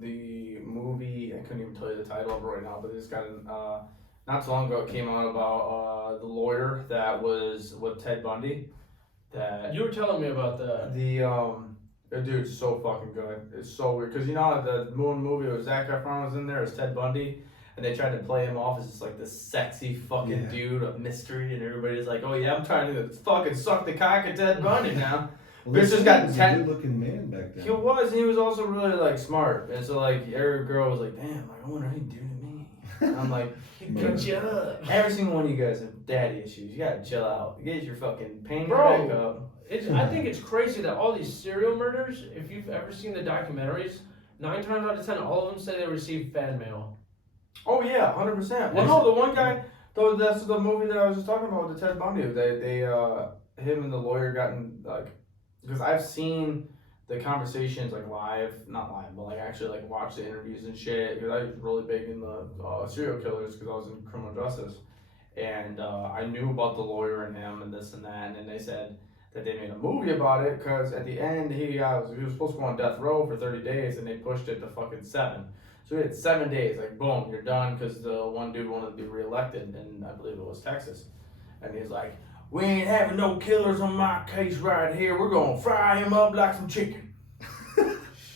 The movie. I couldn't even tell you the title of it right now, but it's got not so long ago it came out about the lawyer that was with Ted Bundy. That You were telling me about that. the dude's so fucking good. It's so weird because you know the Moon movie where Zac Efron was in there as Ted Bundy, and they tried to play him off as just like this sexy fucking dude of mystery, and everybody's like, oh yeah, I'm trying to fucking suck the cock at Ted Bundy now. Well, Bitch just got he was 10 a good-looking man back then. He was, and he was also really like smart, and so like every girl was like, damn, like I wonder how he do to me. And I'm like. Good job. Every single one of you guys have daddy issues. You gotta chill out. Get your fucking pain Bro. back up. I think it's crazy that all these serial murders, if you've ever seen the documentaries, 9 times out of 10, all of them say they received fan mail. Oh yeah, 100%. Well, no, the one guy, though, that's the movie that I was just talking about with the Ted Bundy. They him and the lawyer got in like, because I've seen the conversations like not live, but like actually like watch the interviews and shit. Because I was really big in the serial killers because I was in criminal justice, and I knew about the lawyer and him and this and that. And then they said that they made a movie about it because at the end he was supposed to go on death row for 30 days, and they pushed it to fucking 7. So he had 7 days, like boom, you're done, because the one dude wanted to be reelected, and I believe it was Texas, and he's like, we ain't having no killers on my case right here. We're gonna fry him up like some chicken.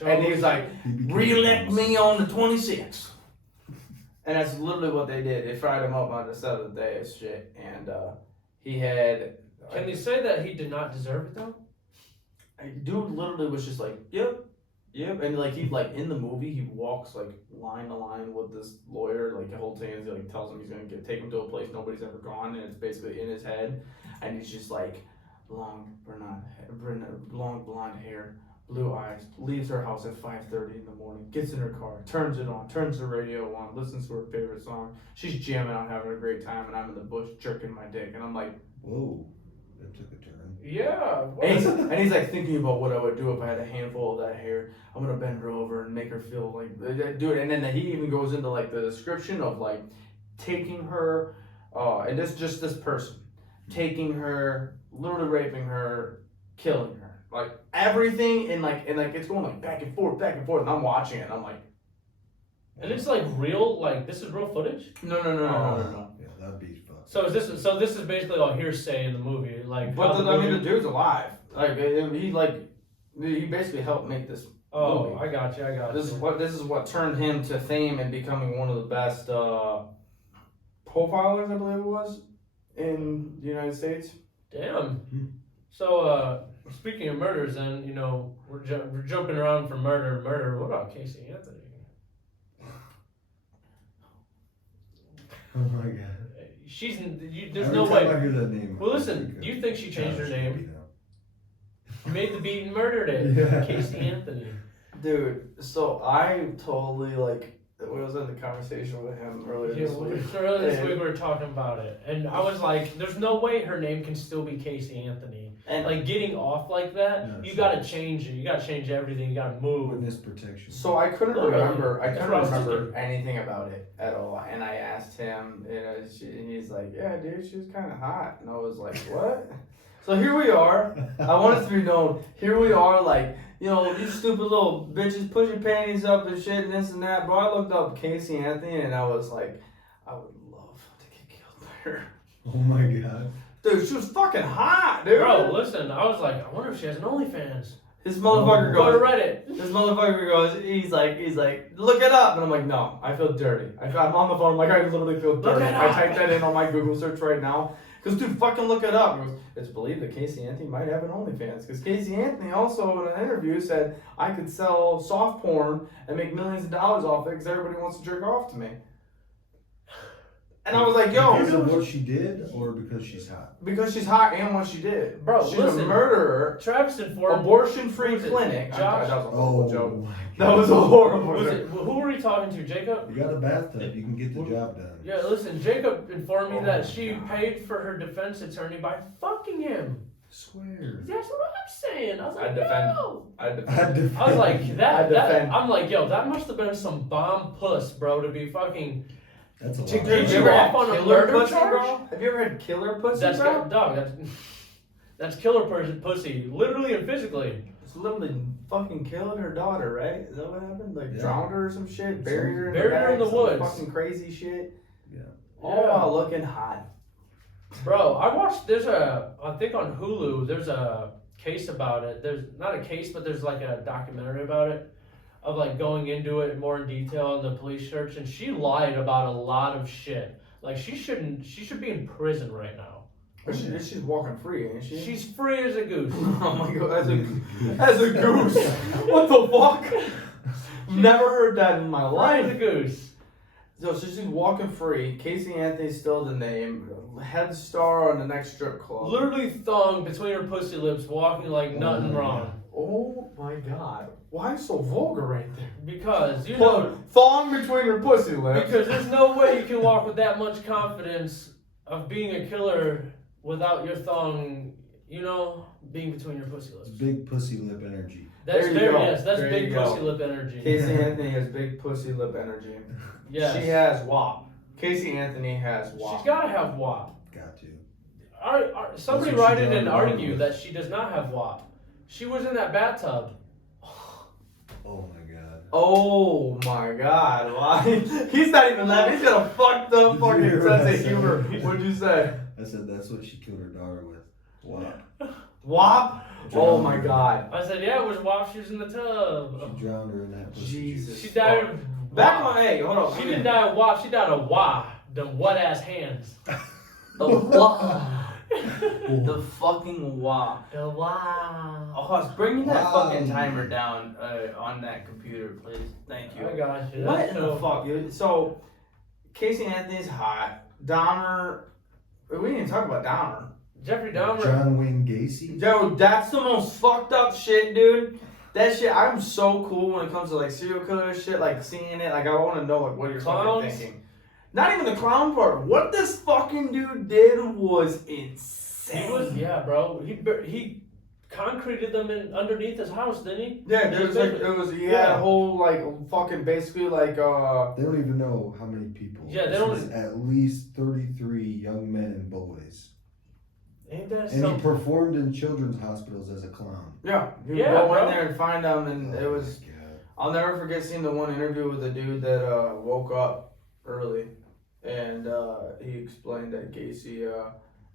And he's like, re-elect me on the 26th. And that's literally what they did. They fried him up on the 7th day of shit. And he had. Can they say that he did not deserve it though? Dude literally was just like, yep. And like he like in the movie he walks like line to line with this lawyer like the whole thing. He like tells him he's gonna take him to a place nobody's ever gone, and it's basically in his head. And he's just like long blonde hair, blue eyes, leaves her house at 5:30 in the morning, gets in her car, turns it on, turns the radio on, listens to her favorite song. She's jamming out, having a great time, and I'm in the bush jerking my dick, and I'm like, whoa, that took a turn. Yeah. and he's like thinking about what I would do if I had a handful of that hair. I'm gonna bend her over and make her feel like, dude. And then he even goes into like the description of like taking her And this person taking her, literally raping her, killing her, like everything, and like it's going like back and forth, and I'm watching it, and I'm like, And it's like real, like this is real footage. no. Yeah, that'd be fucked. So this is basically all hearsay in the movie, like. But how the dude's alive. He basically helped make this. Oh, movie. I got you. This is what turned him to fame and becoming one of the best profilers, I believe it was, in the United States. Damn. So speaking of murders, then we're jumping around from murder. What about Casey Anthony? Oh my god. There's Every no time way. I hear that name. Well, I listen. think of Do you think she changed her Josh name? Gambino. You made the beat and murdered it. Yeah. Casey Anthony. Dude, so I totally was in the conversation with him earlier this week. Earlier this week we were talking about it, and I was like, "There's no way her name can still be Casey Anthony." And Like getting off like that, No, you it's gotta not. change it. You gotta change everything. You gotta move. Witness protection. so I couldn't Literally. remember. I That's couldn't what I was remember thinking. anything about it at all. And I asked him, and he's like, "Yeah, dude, she was kind of hot." And I was like, "What?" So here we are. I want it to be known. Here we are, like, these stupid little bitches push your panties up and shit and this and that. Bro, I looked up Casey Anthony and I was like, I would love to get killed by her. Oh my god. Dude, she was fucking hot, dude. Bro, listen. I was like, I wonder if she has an OnlyFans. His motherfucker Go to goes, Reddit. he's like, look it up. And I'm like, no, I feel dirty. I'm on the phone, I'm like, I literally feel dirty. it I up. typed that in on my Google search right now. Because, dude, fucking look it up. He goes, it's believed that Casey Anthony might have an OnlyFans. Because Casey Anthony also in an interview said, I could sell soft porn and make millions of dollars off it because everybody wants to jerk off to me. And I was like, Because of yo, what she did, or because she's hot? because she's hot and what she did. Bro, she's listen. a murderer. Travis informed. Abortion-free Was it clinic. Josh? That was a horrible Oh joke. my That god. was a horrible Was joke. it, who were we talking to, Jacob? You got a bathtub, you can get the job done. Yeah, listen. Jacob informed me Oh that my she God. paid for her defense attorney by fucking him. Swear. That's what I'm saying. I was like, I defend- no. I I was like, I that. defend- I'm like, yo, that must have been some bomb puss, bro, to be fucking. That's a lot. Did Have you you ever off had on a killer murder pussy, charge? bro? Have you ever had killer pussy, That's bro? dog. That's killer person pussy, literally and physically. It's literally fucking killed her daughter, right? Is that what happened? Like Yeah. drowned her or some shit? Buried her in Buried the her in the back, some woods. Fucking crazy shit. Yeah. All while looking hot. Bro, I watched. I think on Hulu, there's a case about it. There's not a case, but there's like a documentary about it, of like going into it more in detail in the police search, and she lied about a lot of shit. Like she should be in prison right now. But she's walking free, ain't she? She's free as a goose. Oh my god, as a goose. What the fuck? Never heard that in my Free as a life. goose. So she's walking free. Casey Anthony's still the name. Head star on the next strip club. Literally thong between her pussy lips, walking like nothing my wrong. Oh my god. Why so vulgar right there? Because you know, Thong between her pussy lips. because there's no way you can walk with that much confidence of being a killer without your thong, being between your pussy lips. Big pussy lip energy. That's There you very go. yes, that's There big you go. pussy lip energy. Casey Anthony has big pussy lip energy. Yes. She has WAP. Casey Anthony has WAP. She's gotta have WAP. Got to. Somebody That's what write she in got and on the argue bottom. that she does not have WAP. She was in that bathtub. Oh my god. Oh my god, why? He's not even laughing. He's got a fucked up Did you fucking hear what I sense of said? humor. What'd you say? I said that's what she killed her daughter with. Wow. WAP? Oh my god. I said, yeah, it was WAP. She was in the tub. She drowned her in that pussy. Jesus. She died fuck. of Back WAP. on, hey, hold on. She didn't die of WAP. She died of WA. Them wet ass hands. The WAP. The fucking WAP. The WA. Oh, Haus, bring me that Wow. fucking timer down on that computer, please. Thank you. I got you. What That's in the fuck, dude? So, Casey Anthony's hot. Dahmer. We didn't even talk about Dahmer. Jeffrey Dahmer. John Wayne Gacy. Yo, that's the most fucked up shit, dude. That shit, I'm so cool when it comes to like serial killer shit, like seeing it. Like, I want to know like what you're fucking Clowns? thinking. Not even the clown part. What this fucking dude did was insane. He was, yeah, bro. He concreted them in underneath his house, didn't he? Yeah, there's like he had a whole like fucking basically like They don't even know how many people. Yeah, they This don't- was at least 33 young men and boys. Ain't that And he something? performed in children's hospitals as a clown. yeah, he would Yeah, go bro. in there and find them, and it was. My God. I'll never forget seeing the one interview with the dude that woke up early, and he explained that Gacy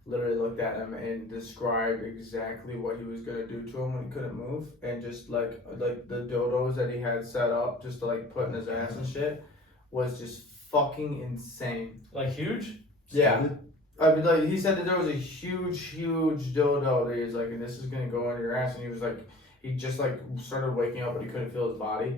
literally looked at him and described exactly what he was gonna do to him when he couldn't move, and just like the dildos that he had set up just to like put in his ass and shit was just fucking insane. Like huge? Yeah. I mean, like he said that there was a huge dildo that he was like, and this is gonna go in your ass, and he was like, he just like started waking up, but he couldn't feel his body,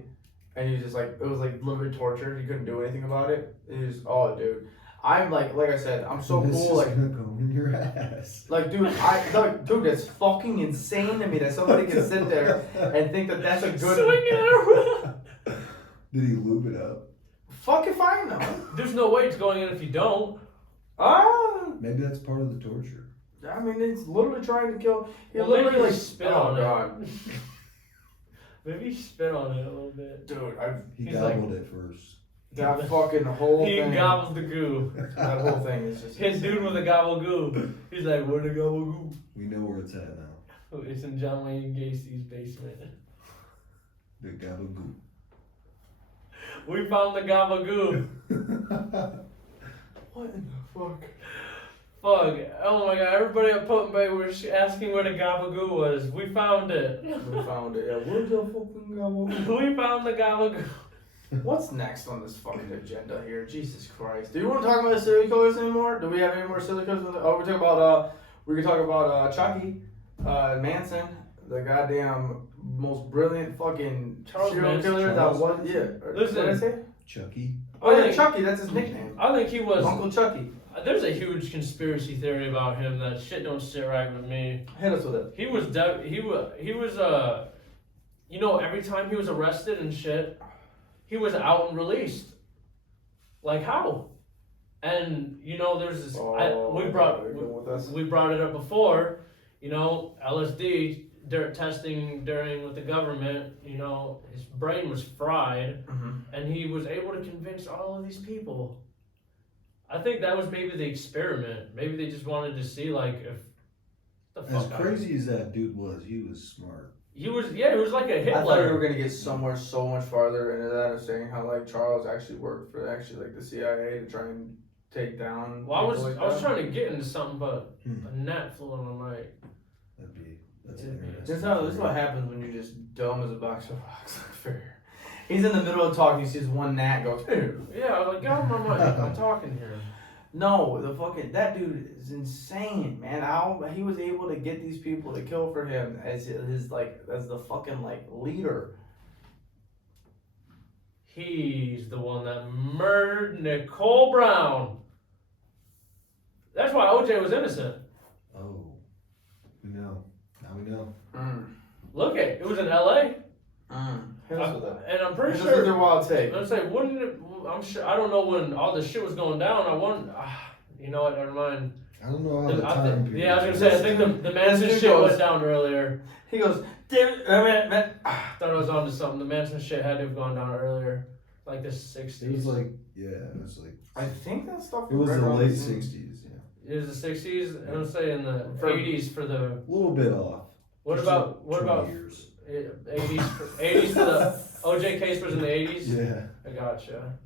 and he was just like, it was like literally torture. He couldn't do anything about it. It was, oh, dude, I'm like I said, I'm so This cool, is like, gonna go in your ass. like, dude, that's fucking insane to me that somebody can sit there and think that that's a good. Swing it around. Did he lube it up? Fucking fine though. There's no way it's going in if you don't. Maybe that's part of the torture. I mean, it's literally trying to kill. He Well, literally maybe like spit oh on god, it. Maybe spit on it a little bit. dude, He He's gobbled it first. that fucking whole He thing. gobbles the goo. That whole thing is just. His dude with a gobble goo. He's like, where the gobble goo? We know where it's at now. Oh, it's in John Wayne Gacy's basement. The gabagoo. We found the gobble goo. What in the fuck? Fuck. Oh my god, everybody at Putin Bay was asking where the gobble goo was. We found it. We found it. Yeah, where's the fucking gobble? We found the gobble goo. What's next on this fucking agenda here? Jesus Christ. Do you want to talk about the serial killers anymore? Do we have any more serial killers? Oh, we're talking about, we can talk about Chucky, Manson, the goddamn most brilliant fucking Charles serial Manson. killer that Charles. was, yeah. Listen. What did I say? Chucky. Oh, yeah, think- Chucky, that's his nickname. I think he was. Uncle Chucky. There's a huge conspiracy theory about him that shit don't sit right with me. Hit us with it. He was you know, every time he was arrested and shit, he was out and released. Like how? And you know, there's this. We brought it up before. You know, LSD testing during with the government. You know, his brain was fried, and he was able to convince all of these people. I think that was maybe the experiment. Maybe they just wanted to see like if the As fuck. crazy as that dude was, he was smart. He was like a I thought we were Hitler. gonna get somewhere so much farther into that of saying how like Charles actually worked for like the CIA to try and take down. Well, I people was like that. trying to get into something, but a gnat flew on my mic. That's It'd be- interesting. This is what happens when you're just dumb as a box of rocks. Fair. He's in the middle of talking. He sees one gnat go. Yeah, I was like, get off my mic. I'm talking here. No, that dude is insane, man. How he was able to get these people to kill for him as the fucking like leader. He's the one that murdered Nicole Brown. That's why OJ was innocent. Oh, we know. Now we know. Look it was in LA. Hit us with that. And I'm pretty Hit us with sure. your wild take. I'm saying, wouldn't it? I'm sure. I don't know when all this shit was going down. I won. You know what? Never mind. I don't know how the time period. Yeah, I was gonna say. I think the Manson This shit goes- went down earlier. He goes, damn it, man. Thought I was onto something. The Manson shit had to have gone down earlier, like the 60s. It was like, yeah, it was like. I think that stuff. It was right the around late the same- '60s. Yeah, It was the 60s, and I'm saying the For- 80s for the. a little bit off. What Just about like 20 what about years? 80s for the OJ case was in the 80s? Yeah. I gotcha.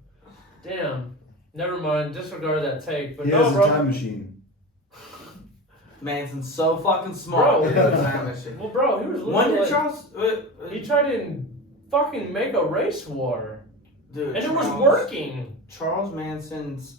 Damn. Never mind. Disregard that take. But He no, has bro. a time machine. Manson's so fucking smart. Bro, He doesn't have that shit. Well, bro, he was When literally did like, Charles? he tried to fucking make a race war, Dude, and it was Charles- working. Charles Manson's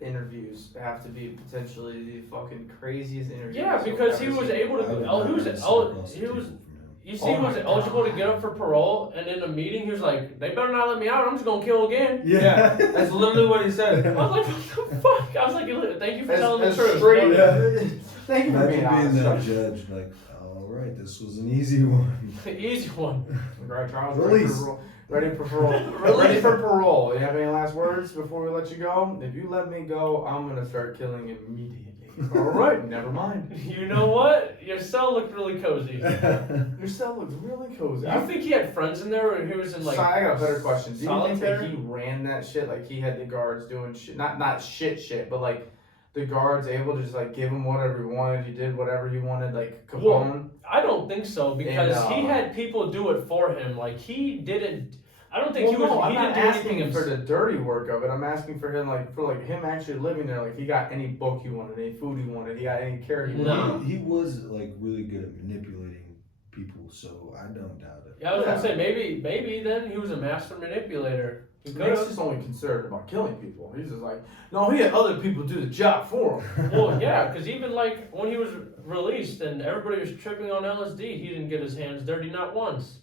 interviews have to be potentially the fucking craziest interviews. Yeah, I've because he ever was seen. able to. I would Oh, not he was. have sit Oh, across the he was. table from him. You see, Oh he was my eligible to God. get up for parole, and in a meeting, he was like, "They better not let me out. I'm just gonna kill again." Yeah, that's literally what he said. I was like, "What the fuck?" I was like, "Thank you for telling the As truth." straight- Yeah. Thank you for being Imagine being that honest. judge, like, all right, this was an easy one. Easy one. Right, Charles, Release. ready for parole. Ready for parole. You have any last words before we let you go? If you let me go, I'm gonna start killing immediately. Alright, never mind. You know what? Your cell looked really cozy. Your cell looks really cozy. You think he had friends in there, or he was in like? So I got a better question. Do you think that solitaire? he ran that shit? Like he had the guards doing shit, not shit, but like the guards able to just like give him whatever he wanted. He did whatever he wanted, like Capone. Well, I don't think so because And, he had people do it for him. Like he didn't. I don't think Well, he was. no, I'm he not didn't do asking anything for the dirty work of it. I'm asking for him, like him actually living there. Like he got any book he wanted, any food he wanted, he got any care he No. wanted. He was like really good at manipulating people, so I don't doubt it. Yeah, I was gonna say maybe then he was a master manipulator. He could He's have. just only concerned about killing people. He's just like, no, he had other people do the job for him. Well, yeah, because even like when he was released and everybody was tripping on LSD, he didn't get his hands dirty not once.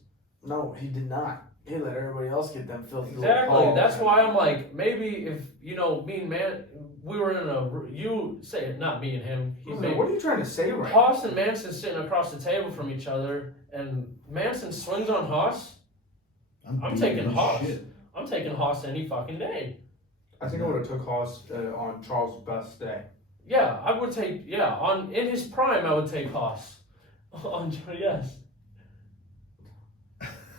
No, he did not. He let everybody else get them filthy. Exactly. little That's paws. why I'm like, maybe if me and Man, we were in you say it, not me and him. What are you trying to say right now? Haus and Manson sitting across the table from each other, and Manson swings on Haus. I'm beating taking his Haus. shit. I'm taking Haus any fucking day. I think I would have took Haus on Charles' best day. Yeah, I would take. Yeah, in his prime, I would take Haus. Yes.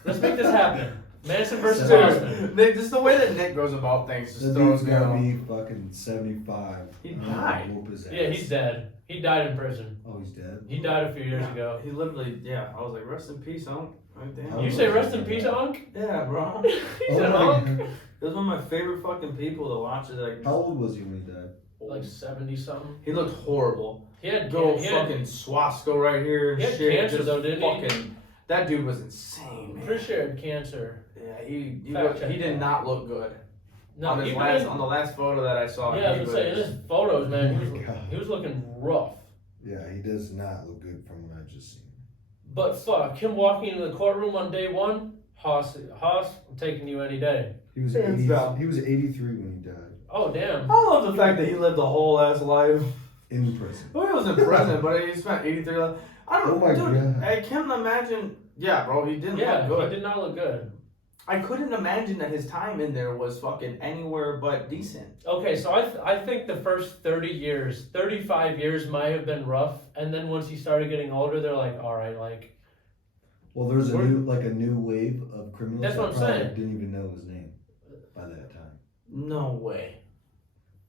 Let's make this happen. Manson versus Dude. Austin. Nick, just the way that Nick goes about things just That throws dude's me gotta off. be fucking 75. He I'm gonna died. whoop his ass. Yeah, he's dead. He died in prison. Oh, he's dead? He died a few years ago. He literally, I was like, rest in peace, Unc. Like, damn. Oh, You say rest in peace, Unc? Yeah, bro. He said Oh my Unc. God. It was one of my favorite fucking people to watch it. Like, How old was he when he died? Like 70 something. He looked horrible. He had Go he had, fucking swastika right here and he had shit. cancer just though, didn't he? fucking, that dude was insane, man. pretty sure he had cancer. Yeah, he Fact check did that. not look good. No, on even on the last photo that I saw, yeah, I he was gonna say in his photos, man, Oh my God. he was looking rough. Yeah, he does not look good from what I just seen. But fuck, him walking into the courtroom on day one, Haus, I'm taking you any day. He was Hands 80, down. he was 83 when he died. Oh damn. I love the fact that he lived a whole ass life. In prison. Well, he was in prison, but he spent 83 life. I don't Oh my dude, God. I can't imagine. Yeah, bro, he didn't Yeah, look he good. did not look good. I couldn't imagine that his time in there was fucking anywhere but decent. Okay, so I think the first 35 years might have been rough, and then once he started getting older, they're like, all right, like. Well, there's a We're- new wave of criminals That's that what I'm probably saying. didn't even know his name by that time. No way.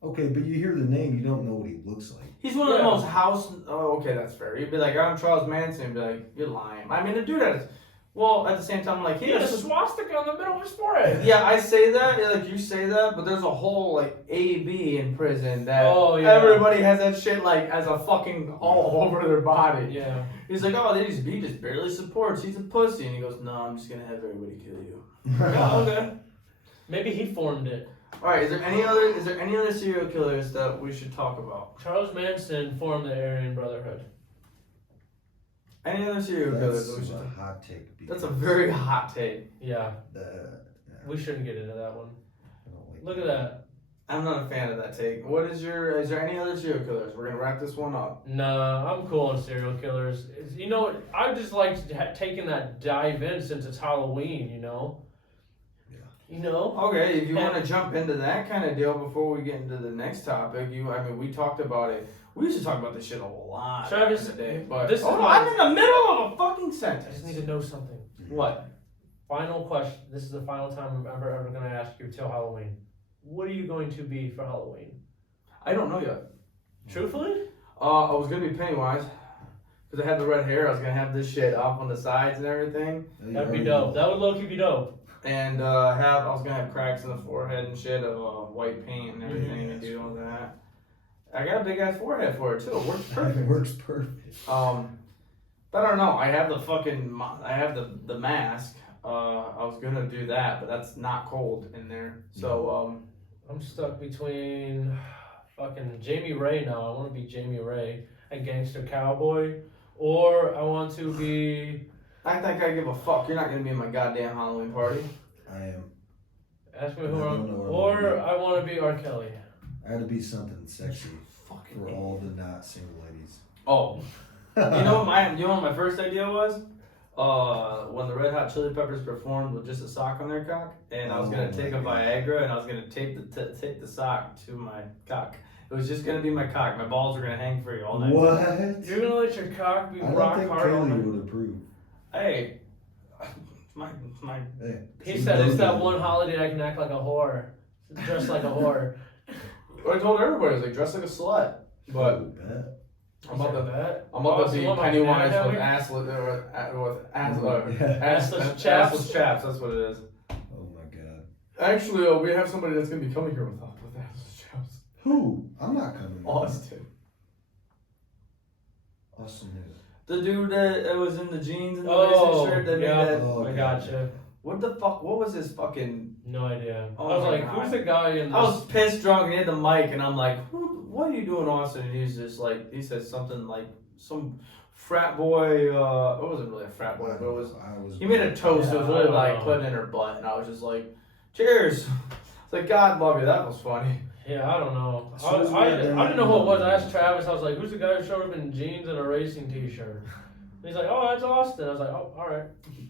Okay, but you hear the name, you don't know what he looks like. He's one of the Yeah. most house. Oh, okay, that's fair. He'd be like, I'm Charles Manson. He'd be like, you're lying. I mean, the dude has. Well, at the same time, like, He he had a has. swastika on the middle of his forehead. Yeah, I say that. Like, you say that, but there's a whole, like, AB in prison that Oh, yeah. everybody has that shit, like, as a fucking all over their body. Yeah. He's like, oh, he just barely supports. He's a pussy. And he goes, no, I'm just going to have everybody kill you. Oh, okay. Maybe he formed it. All right, is there any other serial killers that we should talk about? Charles Manson formed the Aryan Brotherhood. Any other serial killers that we That's should a talk hot take. That's a because very hot take. Yeah, yeah, we shouldn't get into that one. I don't like Look at that. I'm not a fan of that take. Is there any other serial killers? We're gonna wrap this one up. Nah, I'm cool on serial killers. You know, I just like taking that dive in since it's Halloween, you know? Yeah. You know? Okay, if you want to jump into that kind of deal before we get into the next topic, we talked about it. We used to talk about this shit a lot Travis, back in the day, but this is no, my- I'm in the middle of a fucking I sentence. just need to know something. What? Final question. This is the final time I'm ever going to ask you till Halloween. What are you going to be for Halloween? I don't know yet. Truthfully? I was gonna be Pennywise because I had the red hair. I was gonna have this shit up on the sides and everything, That'd be dope. That would low-key be dope. and I was gonna have cracks in the forehead and shit of white paint and everything and do all that. I got a big ass forehead for it too. It works It perfect. works perfect. But I don't know. I have the mask. I was gonna do that, but that's not cold in there. So I'm stuck between fucking Jamie Ray now. I want to be Jamie Ray, a gangster cowboy, or I want to be. I think I give a fuck. You're not gonna be in my goddamn Halloween party. I am. Ask me I who don't I'm. know what I'm Or gonna be. I want to be R. Kelly. I had to be something sexy Fucking for idiot. all the not single ladies. Oh, you know what my first idea was? When the Red Hot Chili Peppers performed with just a sock on their cock, and I was gonna Oh take my a God. Viagra and I was gonna tape the sock to my cock, It was just gonna be my cock. My balls were gonna hang free all night. What? You're gonna let your cock be I don't rock think hard on Kelly it? would approve. Hey, my. Hey, He she's said it's that nosy. one holiday I can act like a whore. Dressed like a whore. I told everybody, I was like, dress like a slut. But Oh, bet. I'm about to bet. I'm about to you be want my Pennywise banana with hammock? assless chaps? assless chaps. That's what it is. Oh my god. Actually, we have somebody that's gonna be coming here with assless chaps. Who? I'm not coming. Austin. Austin who? The dude that was in the jeans and the Oh, racing shirt that yeah. made that. Oh, I gotcha. What the fuck? What was his fucking? No idea. Oh I was my like, God. who's the guy in I this? was pissed drunk and he had the mic and I'm like, what are you doing, Austin? And he's just like, he said something like some frat boy. It wasn't really a frat boy, but it was. He made a toast. Yeah, it was I really don't like know. putting in her butt, and I was just like, cheers. It's like, God love you. That was funny. Yeah, I don't know. As soon as we I got done, didn't know who it was. I asked Travis. I was like, "Who's the guy who showed up in jeans and a racing T-shirt?" And he's like, "Oh, that's Austin." I was like, "Oh, all right."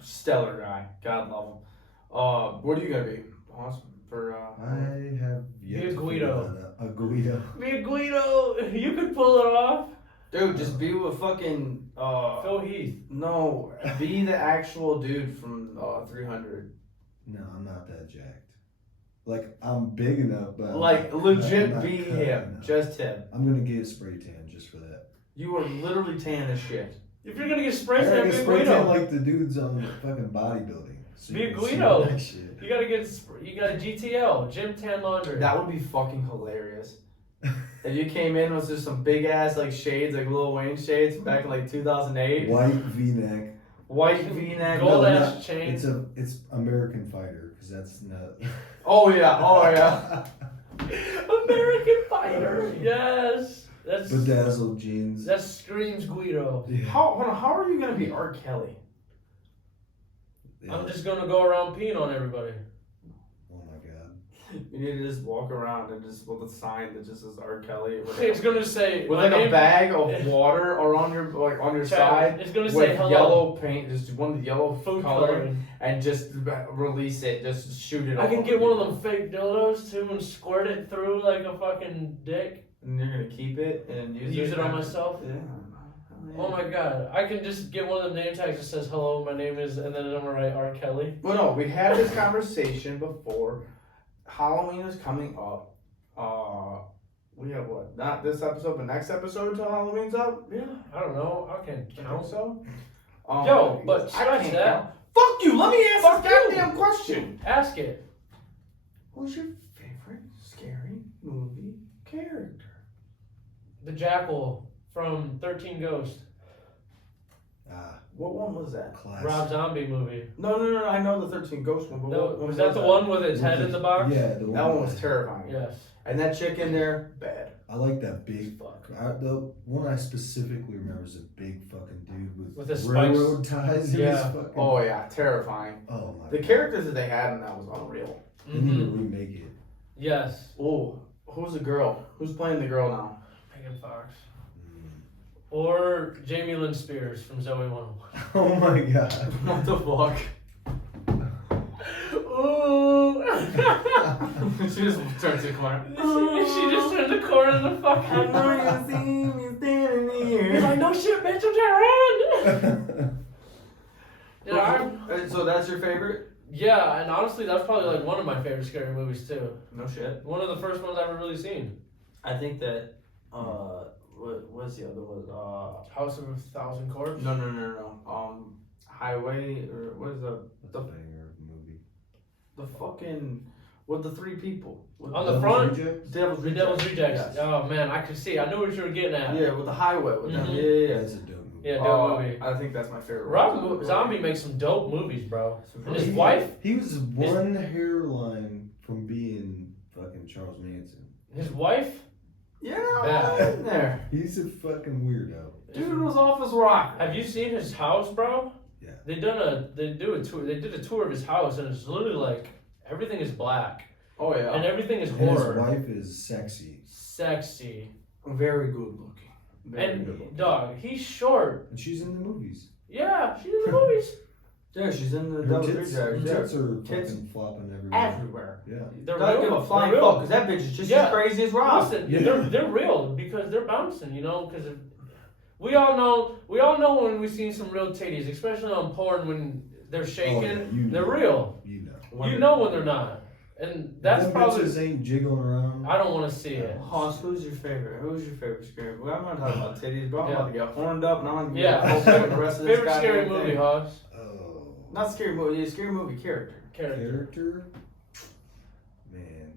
Stellar guy. God love him. What are you gonna be? Awesome. For I have Be yet a to Guido. figure that out. A Guido. Be a Guido. You could pull it off. Dude, just be with fucking. Phil Heath. No, be the actual dude from 300. No, I'm not that jacked. Like, I'm big enough, but Like, I'm legit not be cut him. enough. Just him. I'm gonna get a spray tan just for that. You are literally tan as shit. If you're gonna get spray I gotta tan, get be a spray tan Guido. like the dudes on the fucking bodybuilding. So Be you a can see Guido. that shit. You gotta get. You got a GTL, Gym Tan Laundry. That would be fucking hilarious. If you came in with just some big ass like shades, like Lil Wayne shades back in like 2008, White V-neck. white V-neck. Gold No, ass not- chain. It's American Fighter because that's not. Oh yeah. American Fighter. Yes. That's Bedazzled jeans. that screams Guido. Yeah. How are you gonna be R. Kelly? Yeah. I'm just gonna go around peeing on everybody. Oh my god. You need to just walk around and just with a sign that just says R. Kelly. With It's gonna say with my like a name- bag of water or on your Chad, side It's gonna with say hello. yellow paint, just one yellow Food color, coloring. and just release it, just shoot it. I all can over get one of people. them fake dildos too and squirt it through like a fucking dick. And you're gonna keep it and Use it on myself. Yeah. Oh my god! I can just get one of them name tags that says "Hello, my name is," and then I'm gonna write R. Kelly. Well, no, we had this conversation before. Halloween is coming up. We have what? Not this episode, but next episode till Halloween's up. Yeah, I don't know. I can I count. think so. Yo, but scratch can't that. count. Fuck you! Let me ask Fuck this you. goddamn question. Ask it. Who's your favorite scary movie character? The Jackal from 13 Ghosts. Ah, What one was that? classic. Rob Zombie movie. No. I know the 13 Ghost one. But what Was that the one with its head in the box? Yeah, the That one was terrifying. Yes. And that chick in there, bad. I like that big. Fuck. The one I specifically remember is a big fucking dude With the spikes. railroad ties. in Yeah. his fucking, Oh yeah, terrifying. Oh my. The God. characters that they had in that was unreal. They need to Mm-hmm. remake it. Yes. Oh, who's the girl? Who's playing the girl now? Megan Fox. Mm. Or Jamie Lynn Spears from Zoe 101. Oh my god. What the fuck? Ooh. She just turns the corner. she just turned the corner of the fucking. I know you see me standing He's here. like, no shit, bitch, I'm turning. Yeah, So that's your favorite? yeah, and honestly, that's probably like one of my favorite scary movies too. No shit. One of the first ones I've ever really seen. I think that what's the other one? House of a Thousand Corpses. No. Highway or what is That's a banger movie. the fucking with the three people with On the front? Rejects? Devil's The Devil's Rejects. Yes. Oh man, I could see. I knew what you were getting at. Yeah, with the highway with them. Mhm. Yeah. That's a dope movie. Yeah, dope movie. I think that's my favorite. Rob Zombie makes some dope movies, bro. And his He- wife, He was one hairline from being fucking Charles Manson. his wife. Yeah, Bad. in there. He's a fucking weirdo. Dude was off his rock. Have you seen his house, bro? Yeah. They did a tour of his house, and it's literally like everything is black, Oh yeah. and everything is And his horror, wife is sexy. sexy, Very good looking. Very good and looking. dog, he's short. And she's in the movies. Yeah, she's in the movies. Yeah, she's in the Her double tits, three her jack. tits are Tits fucking flopping everywhere. Everywhere. Yeah. They're Don't real. give a flying They're real. fuck, because that bitch is just Yeah. as crazy as Rob. Listen, Yeah. they're real because they're bouncing, you know, because we all know when we see some real titties, especially on porn when they're shaking, Oh, yeah, you they're know. real. You know. You know when they're not, and that's Them probably. bitches ain't jiggling around. I don't want to see it. Haus, who's your favorite? Who's your favorite scary movie? I'm not talking about titties, bro. I'm Yeah. about to get horned up and I'm gonna Yeah. get focused on the rest of this Favorite scary goddamn movie, thing. Haus? Oh. Not scary movie, scary movie character. Character? Man,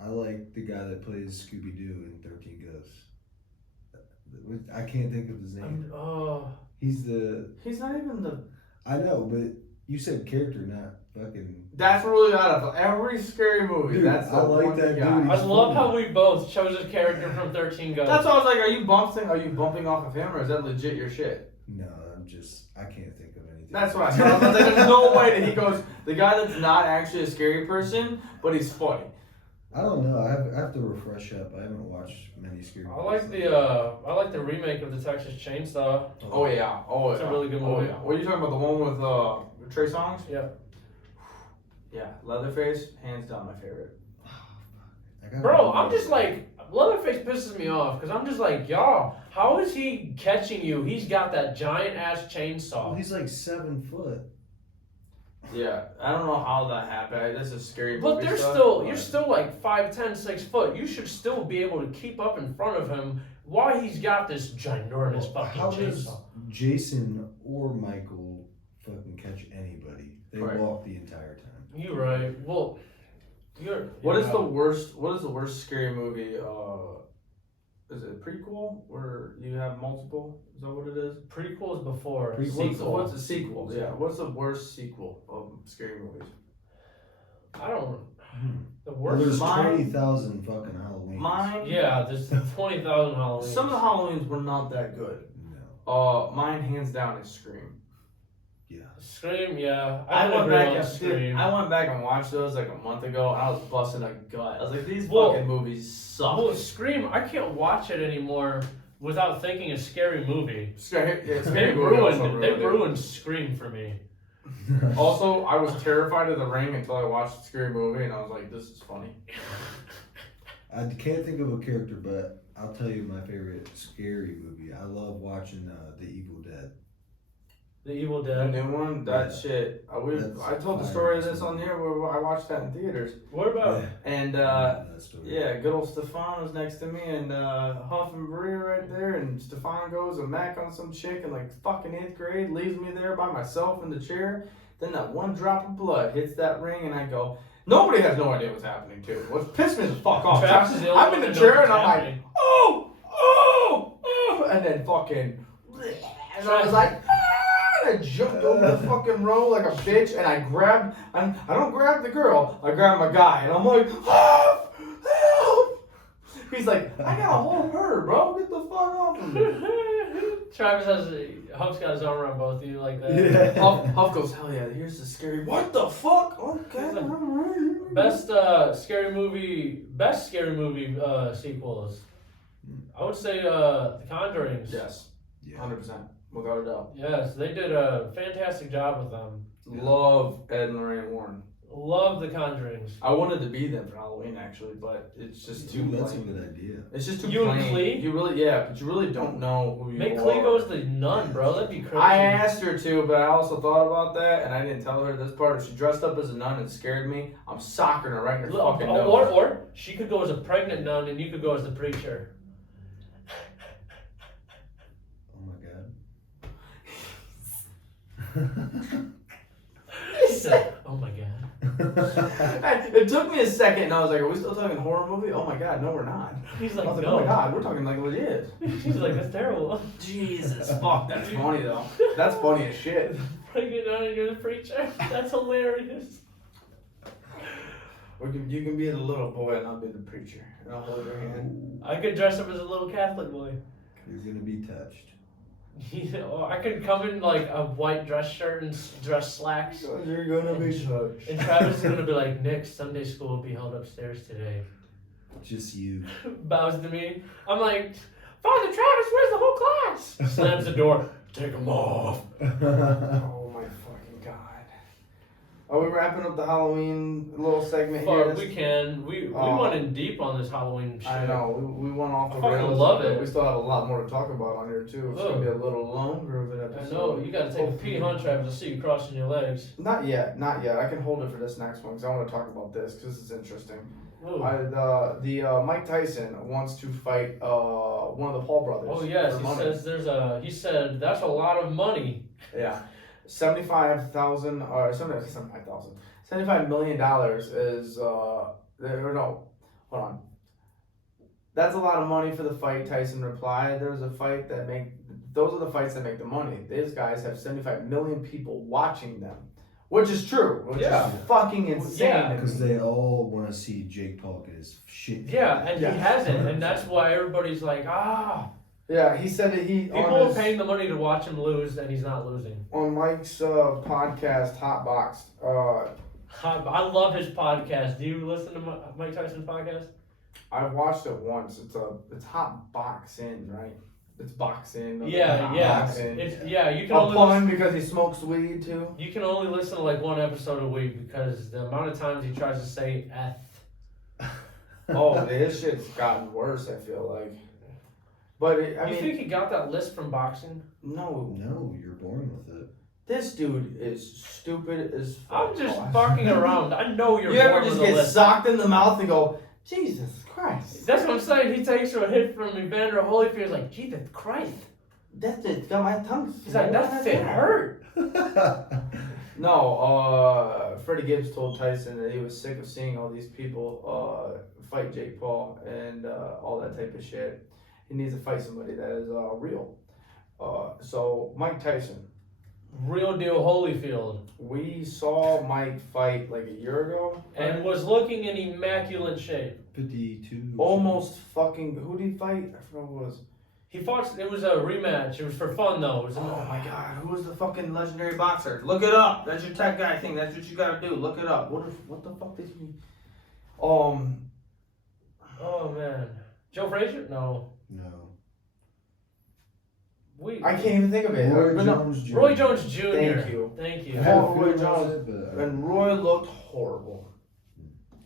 I like the guy that plays Scooby Doo in 13 Ghosts. I can't think of his name. He's not even the. I know, but you said character, not fucking. That's really out of every scary movie. Dude, that's the I like one that guy. dude. I love how we both chose a character from 13 Ghosts. That's why I was like, are you bumping off of him, or is that legit your shit? No, I can't think of anything. That's why. So I was like, there's no way that he goes, the guy that's not actually a scary person, but he's funny. I don't know. I have to refresh up. I haven't watched many scary movies. I like the remake of the Texas Chainsaw. Oh yeah. It's a really good movie. Oh yeah. What are you talking about? The one with Trey Songz? Yeah. Yeah. Leatherface, hands down my favorite. Bro, I'm just like, Leatherface pisses me off because I'm just like, y'all, how is he catching you? He's got that giant ass chainsaw. Well, he's like 7 foot. Yeah, I don't know how that happened. This is scary. But movie they're stuff, still, but- you're still like 5'10", 6 foot. You should still be able to keep up in front of him while he's got this ginormous fucking How does chainsaw. Jason or Michael fucking catch anybody? They Right. walk the entire time. You right. Well, What is the worst scary movie? Is it a prequel where you have multiple? Is that what it is? prequel is before. Prequel. What's the sequel? Yeah. What's the worst sequel of scary movies? I don't. The Well, worst. there's Mine- 20,000 fucking Halloweens. Mine. Yeah, there's 20,000 Halloween. Some of the Halloweens were not that good. No. Mine hands down is Scream. Yeah. Scream, yeah. I can went agree back on and Scream. I went back and watched those like a month ago, and I was busting a gut. I was like, these Well- fucking movies suck. Well, Scream, I can't watch it anymore without thinking a scary movie. Scary They movie also ruined, really they good. ruined Scream for me. Also, I was terrified of The Ring until I watched the scary movie, and I was like, this is funny. I can't think of a character, but I'll tell you my favorite scary movie. I love watching The Evil Dead. The Evil The Dead. new one, that Yeah. shit. That's I told the fire. story of this on here where I watched that in theaters. What about? And, that story. yeah, good old Stefan was next to me, and Huff and Brie right there, and Stefan goes and Mac on some chick in like fucking 8th grade, leaves me there by myself in the chair. Then that one drop of blood hits that ring, and I go, nobody has no idea what's happening too. What's pissed me the fuck off. Travis is the only I'm one in the that knows chair, and what's I'm like, happening. oh, and then fucking, and I was like, and I jumped over the fucking row like a bitch, and I grabbed, I don't grab the girl, I grab my guy, and I'm like, help! He's like, I gotta hold her, bro, get the fuck off of me. Huff's got his arm around both of you like that. Yeah. Huff goes, hell yeah, here's the scary, what the fuck? Okay, alright. Best scary movie sequels. I would say The Conjurings. Yes, Yeah. 100%, without a doubt. Yes, they did a fantastic job with them. Love Ed and Lorraine Warren. Love The Conjurings. I wanted to be them for Halloween actually, but it's just too Ooh, that's a plain. good idea. It's just too You and plain. Clee? You really, yeah, but you really don't know who you Make are. Clee goes the nun, bro. That'd be crazy. I asked her to, but I also thought about that, and I didn't tell her this part. If she dressed up as a nun and scared me, I'm socking her right in her fucking nose. Or she could go as a pregnant nun and you could go as the preacher. Oh my god. He said, oh my god. It took me a second, and I was like, "Are we still talking horror movie?" Oh my god, no, we're not. He's I like, was like, no. "Oh my god, we're talking like legit." She's like, that's terrible. Jesus, fuck, that's funny though. That's funny as shit. Pregnant nun and you're the preacher. That's hilarious. You can be the little boy, and I'll be the preacher, and I'll hold your hand. I could dress up as a little Catholic boy. You're gonna be touched. You know, I could come in like a white dress shirt and dress slacks. You're gonna be touched. And Travis is gonna be like, Nick, Sunday school will be held upstairs today. Just you. Bows to me. I'm like, Father Travis, where's the whole class? Slams the door. Take them off. Oh my fucking god. Are we wrapping up the Halloween little segment here? Fuck, we can. We went in deep on this Halloween shit. I know, we went off the I fucking rails. love but it. We still have a lot more to talk about on here too. It's gonna be a little longer of an I episode. know, you gotta take a pee, huh, Travis? I see you crossing your legs. Not yet. I can hold it for this next one because I want to talk about this because this is interesting. Ooh. Mike Tyson wants to fight one of the Paul brothers. Oh yes, for he money. says he said that's a lot of money. Yeah, $75 million is or no, hold on. That's a lot of money for the fight. Tyson replied, "There's a fight those are the fights that make the money. These guys have 75 million people watching them." Which is true. Which is fucking insane. Yeah. Because they all want to see Jake Paul get his shit. Yeah, and Yeah. he hasn't, and that's why everybody's like, Yeah, he said that people are paying the money to watch him lose, and he's not losing. on Mike's podcast, Hotboxed. I love his podcast. Do you listen to Mike Tyson's podcast? I watched it once. It's Hot Boxing, right? It's boxing. Yeah. Boxing. You can A only pun because he smokes weed too. you can only listen to like one episode a week because the amount of times he tries to say "f." Oh, this shit's gotten worse. I feel like. But You think he got that list from boxing? no, No, you're born with it. this dude is stupid as fuck. I'm just fucking around. I know you're You ever born just with a get list. socked in the mouth and go, Jesus Christ? That's what I'm saying. He takes a hit from Evander Holyfield. He's like, Jesus Christ. That's it. Got my tongue. He's like, that fit hurt. No, Freddie Gibbs told Tyson that he was sick of seeing all these people fight Jake Paul and all that type of shit. He needs to fight somebody that is real. So Mike Tyson, Real deal Holyfield. we saw Mike fight like a year ago, And was looking in immaculate shape. 52. almost fucking. Who did he fight? I forgot who it was. He fought, it was a rematch. It was for fun though. It was Oh my God, who was the fucking legendary boxer? Look it up. That's your tech guy thing. That's what you gotta do. Look it up. What the fuck did he? Oh man. Joe Frazier? No. No. I can't even think of it. Roy But no. Jones Jr. Roy Jones Jr. Thank you. Thank I you. had a Roy feeling Jones. about it, but And Roy looked horrible.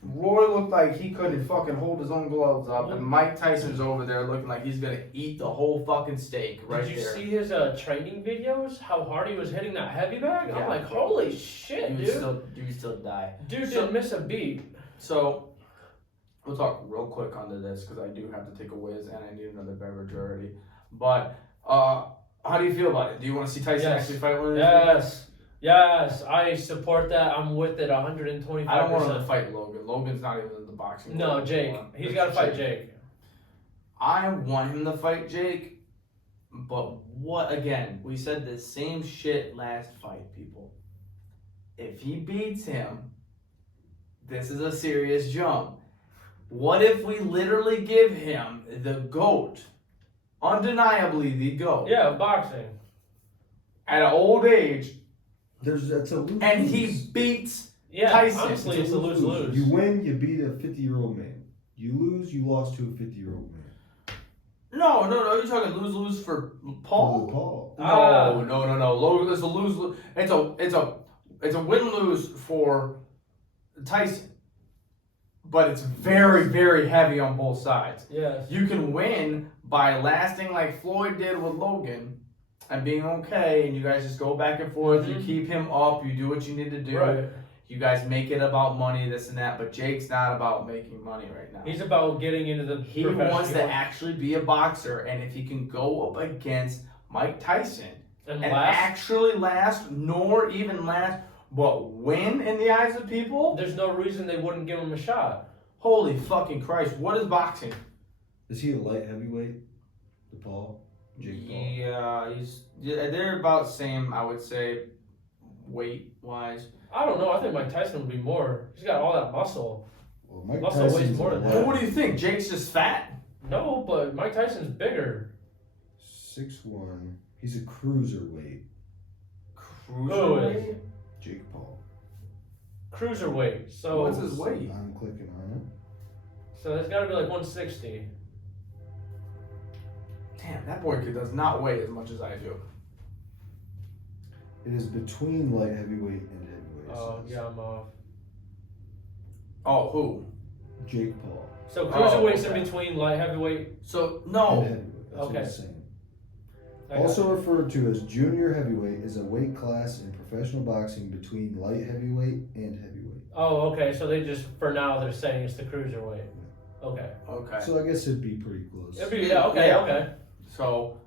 Roy looked like he couldn't fucking hold his own gloves up, and Mike Tyson's over there looking like he's gonna eat the whole fucking steak right Did you there. see his training videos? How hard he was hitting that heavy bag? Yeah. I'm like, holy shit, You dude. still die. Dude So- didn't miss a beat. So, we'll talk real quick onto this because I do have to take a whiz and I need another beverage already. But, how do you feel about it? Do you want to see Tyson Yes. actually fight one of these people? Yes, I support that. I'm with it 125%. I don't want him to fight Logan. Logan's not even in the boxing. No, world Jake. anymore. He's It's got to fight Jake. I want him to fight Jake, but what again? We said the same shit last fight, people. If he beats him, this is a serious jump. What if we literally give him the GOAT? Undeniably the GOAT. Yeah, boxing. At an old age, that's a lose. and he beats Yeah, Tyson. honestly, it's a lose-lose. You win, you beat a 50-year-old man. You lose, you lost to a 50-year-old man. No, you're talking lose for Paul? Paul. No. Logan, it's a lose. It's a win-lose for Tyson, but it's very, very heavy on both sides. Yes. You can win by lasting like Floyd did with Logan and being okay, and you guys just go back and forth. You keep him up. You do what you need to do. Right. You guys make it about money, this and that. But Jake's not about making money right now. He's about getting into the He professional. wants to actually be a boxer, and if he can go up against Mike Tyson and and last, actually last, nor even last, but win in the eyes of people, there's no reason they wouldn't give him a shot. holy fucking Christ, what is boxing? Is he a light heavyweight? The Paul? Jake Paul? Yeah, they're about the same, I would say, weight-wise. I don't know. I think Mike Tyson would be more. He's got all that muscle. Well, Mike Muscle weighs Tyson's more a than lot. Well, what do you think? Jake's just fat? No, but Mike Tyson's bigger. 6'1". He's a cruiserweight. Cruiserweight? Jake Paul. Cruiserweight. So What's his weight? I'm clicking on it. So it's got to be like 160. Damn, that boy does not weigh as much as I do. It is between light heavyweight and heavyweight. says. yeah, I'm off. Oh, who? Jake Paul. So cruiserweight's okay. in between light heavyweight. So And no. heavyweight. That's what Okay. it's saying. I got Also you. referred to as junior heavyweight is a weight class in professional boxing between light heavyweight and heavyweight. Oh, okay. So they just for now they're saying it's the cruiserweight. Okay. Okay. So I guess it'd be pretty close. It'd be, yeah. Okay. Yeah. Okay. So,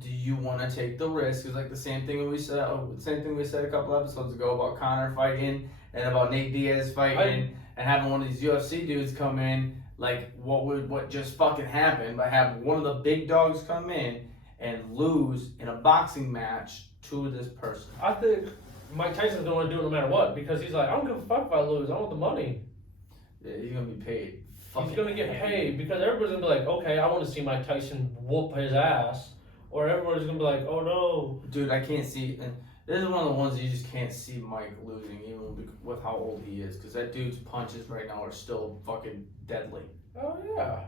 do you want to take the risk? It's like the same thing we said. Same thing we said a couple episodes ago about Conor fighting and about Nate Diaz fighting and having one of these UFC dudes come in. Like what just fucking happened by having one of the big dogs come in and lose in a boxing match to this person. I think Mike Tyson's gonna want to do it no matter what because he's like, I don't give a fuck if I lose. I want the money. Yeah, he's gonna be paid. He's gonna get paid because everybody's gonna be like, okay, I want to see Mike Tyson whoop his ass, or everybody's gonna be like, oh no. Dude, I can't see. And this is one of the ones you just can't see Mike losing, even with how old he is, because that dude's punches right now are still fucking deadly. Oh yeah,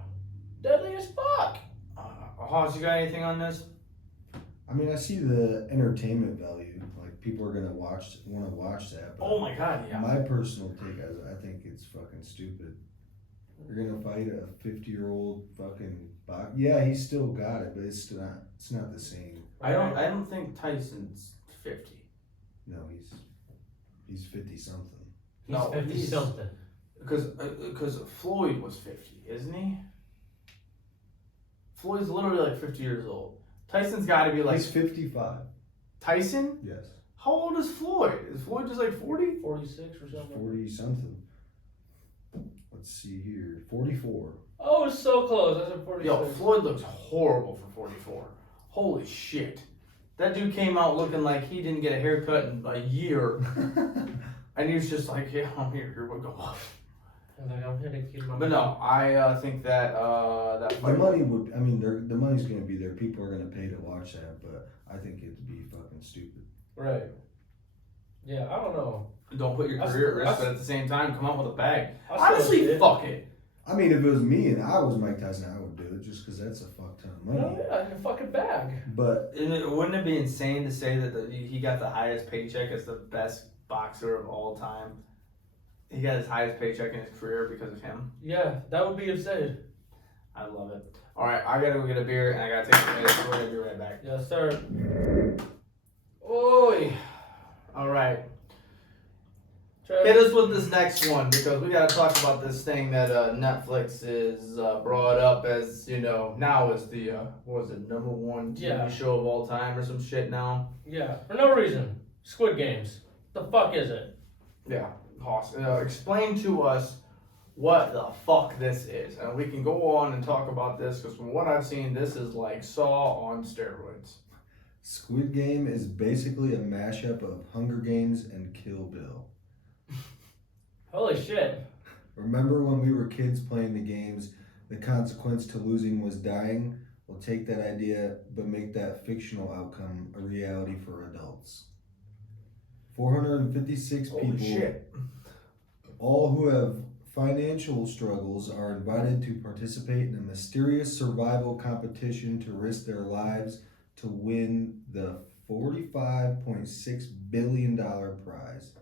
deadly as fuck. Haus, you got anything on this? I mean, I see the entertainment value. Like people are gonna want to watch that. But Oh my god, yeah. my personal take is I think it's fucking stupid. You're gonna fight a 50-year-old fucking box. Yeah, he's still got it, but it's not. It's not the same. I don't think Tyson's 50. No, he's 50 something. He's No, 50 he's- something. Because Floyd was 50, isn't he? Floyd's literally like 50 years old. Tyson's got to be like He's 55. Tyson. Yes, How old is Floyd? Is Floyd just like 40? 46 or something. 40 something. Let's see here, 44. Oh, it's so close. I said 46. Yo, Floyd looks horrible for 44. Holy shit. That dude came out looking like he didn't get a haircut in a year. And he was just like, yeah, I'm here we go. I was like, I'm here to keep my. But no, I think that that The fight. money would. I mean, the money's gonna be there. People are gonna pay to watch that, but I think it'd be fucking stupid. Right. Yeah, I don't know. Don't put your I career at still- risk, but at the same time, come out with a bag. I still see Honestly, it. fuck it. I mean, if it was me and I was Mike Tyson, I would do it just because that's a fuck ton of money. Oh yeah, in a fucking bag. But Wouldn't it be insane to say that he got the highest paycheck as the best boxer of all time? He got his highest paycheck in his career because of him. Yeah, that would be insane. I love it. All right, I gotta go get a beer and I gotta take a minute. So we're gonna be right back. Yes, sir. Oi. All right, Travis. hit us with this next one because we gotta talk about this thing that Netflix is brought up as now is the what was it, #1 TV Yeah. show of all time or some shit now. Yeah, for no reason. Squid Games. The fuck is it? Yeah, Haus, explain to us what the fuck this is, and we can go on and talk about this because from what I've seen, this is like Saw on steroids. Squid Game is basically a mashup of Hunger Games and Kill Bill. Holy shit. Remember when we were kids playing the games, the consequence to losing was dying? We'll take that idea, but make that fictional outcome a reality for adults. 456 Holy people, shit. all who have financial struggles, are invited to participate in a mysterious survival competition to risk their lives to win the $45.6 billion prize,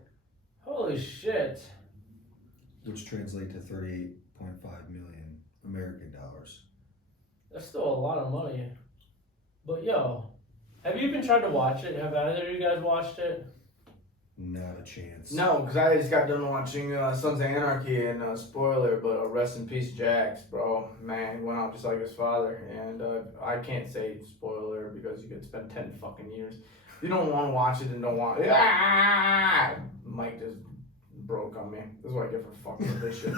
Holy shit. which translates to 38.5 million American dollars. That's still a lot of money. But yo, have you even tried to watch it? Have either of you guys watched it? Not a chance. No, because I just got done watching Sons of Anarchy and spoiler, but rest in peace, Jax, bro. Man, he went out just like his father, and I can't say spoiler because you could spend 10 fucking years. If you don't want to watch it and don't want, Mike just broke on me. This is what I get for fucking with this shit.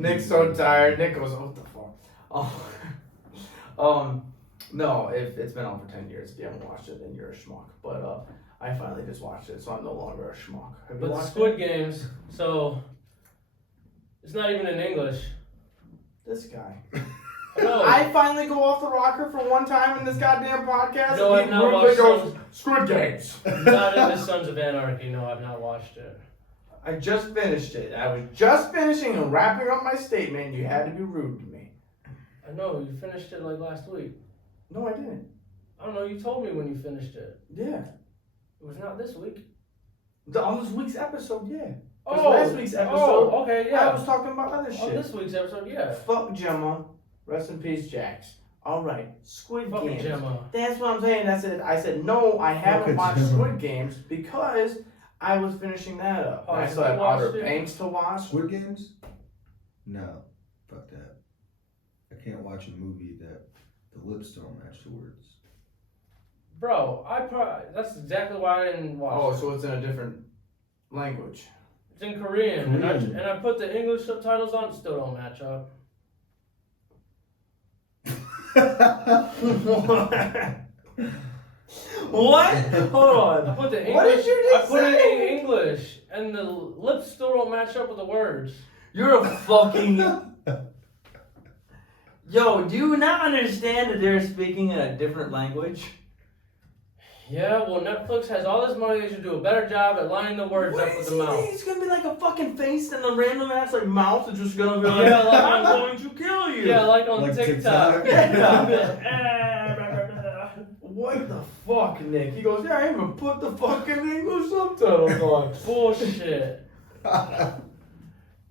Nick's so tired. Nick goes, what the fuck? No, it's been on for 10 years. If you haven't watched it, then you're a schmuck. But I finally just watched it, so I'm no longer a schmuck. Have you But the watched Squid Games, so it's not even in English. This guy. No. I finally go off the rocker for one time in this goddamn podcast. No, and I've he not rudely watched goes, Squid Games. Not in the Sons of Anarchy. No, I've not watched it. I just finished it. I was just finishing and wrapping up my statement. You had to be rude to me. I know, you finished it like last week. No, I didn't. I don't know, you told me when you finished it. Yeah. It was not this week. On this week's episode, yeah. Oh, last week's episode, okay, yeah. I was talking about other shit. On this week's episode, yeah. Fuck Gemma. Rest in peace, Jax. Alright, Squid Fucking Games. Gemma. That's what I'm saying. I said, no, I haven't Fucking watched Gemma. Squid Games because I was finishing that up. Oh, I you still have watched Outer it? Banks to watch. Squid Games? No, fuck that. I can't watch a movie that the lips don't match the words. Bro, that's exactly why I didn't watch Oh, it. so it's in a different language. It's in Korean, Korean. And I put the English subtitles on, it still don't match up. What? Hold on. I put the English. What did you just I put it say? in English, and the lips still don't match up with the words. You're a fucking. Yo, do you not understand that they're speaking in a different language? Yeah, well, Netflix has all this money. They should do a better job at lining the words What up with is the mouth. It's gonna be like a fucking face and a random ass like mouth is just gonna be like, Yeah, like- I'm going to kill you. Yeah, like on Like TikTok. What the fuck, Nick? He goes, yeah, I even put the fucking English subtitles on. Bullshit.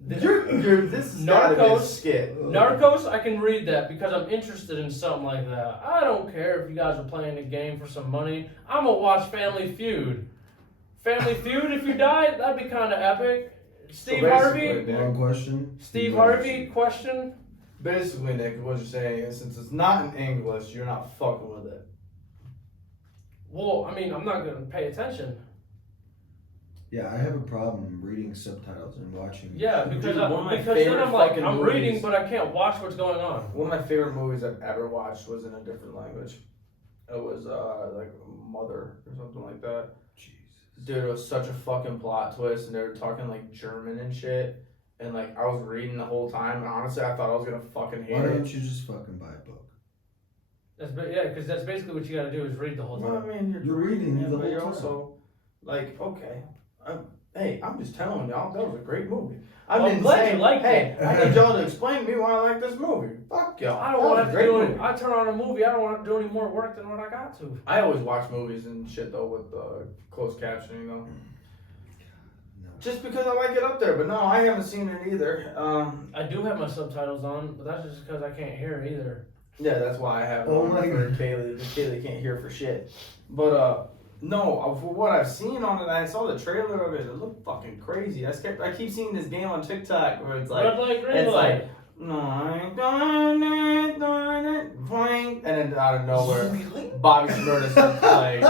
This is gotta be a Narcos. skit. Narcos, I can read that because I'm interested in something like that. I don't care if you guys are playing the game for some money. I'm gonna watch Family Feud. Family Feud, if you died, that'd be kind of epic. Steve So Harvey? basically, Wrong question. Steve Harvey, question? Basically, Nick, what you're saying is since it's not in English, you're not fucking with it. Well, I mean, I'm not gonna pay attention. Yeah, I have a problem reading subtitles and watching. Yeah, because Dude, one of my then favorite I'm like, fucking I'm movies. reading, but I can't watch what's going on. One of my favorite movies I've ever watched was in a different language. It was like Mother or something like that. Jesus. Dude, it was such a fucking plot twist, and they were talking like German and shit. And like I was reading the whole time, and honestly, I thought I was gonna fucking hate Why it. don't you just fucking buy a book? Yeah, because that's basically what you gotta do is read the whole Well, I time. mean, You're reading it, the but you're whole also like, okay, hey, I'm just telling y'all that was a great movie. Well, I'm glad you liked hey, it. I need y'all to explain to me why I like this movie. Fuck y'all. I don't That want was to a great do movie. it. I turn on a movie. I don't want to do any more work than what I got to. I always watch movies and shit though with closed captioning though. No. Just because I like it up there, but no, I haven't seen it either. I do have my subtitles on, but that's just because I can't hear either. Yeah, that's why I have it Oh on my for God. Kaylee, because Kaylee can't hear for shit. But no, for what I've seen on it, I saw the trailer of it. It looked fucking crazy. I keep seeing this game on TikTok where it's like, Red light, green it's light. like, no, I done it, boing, and then out of nowhere, Bobby Shmurda starts playing.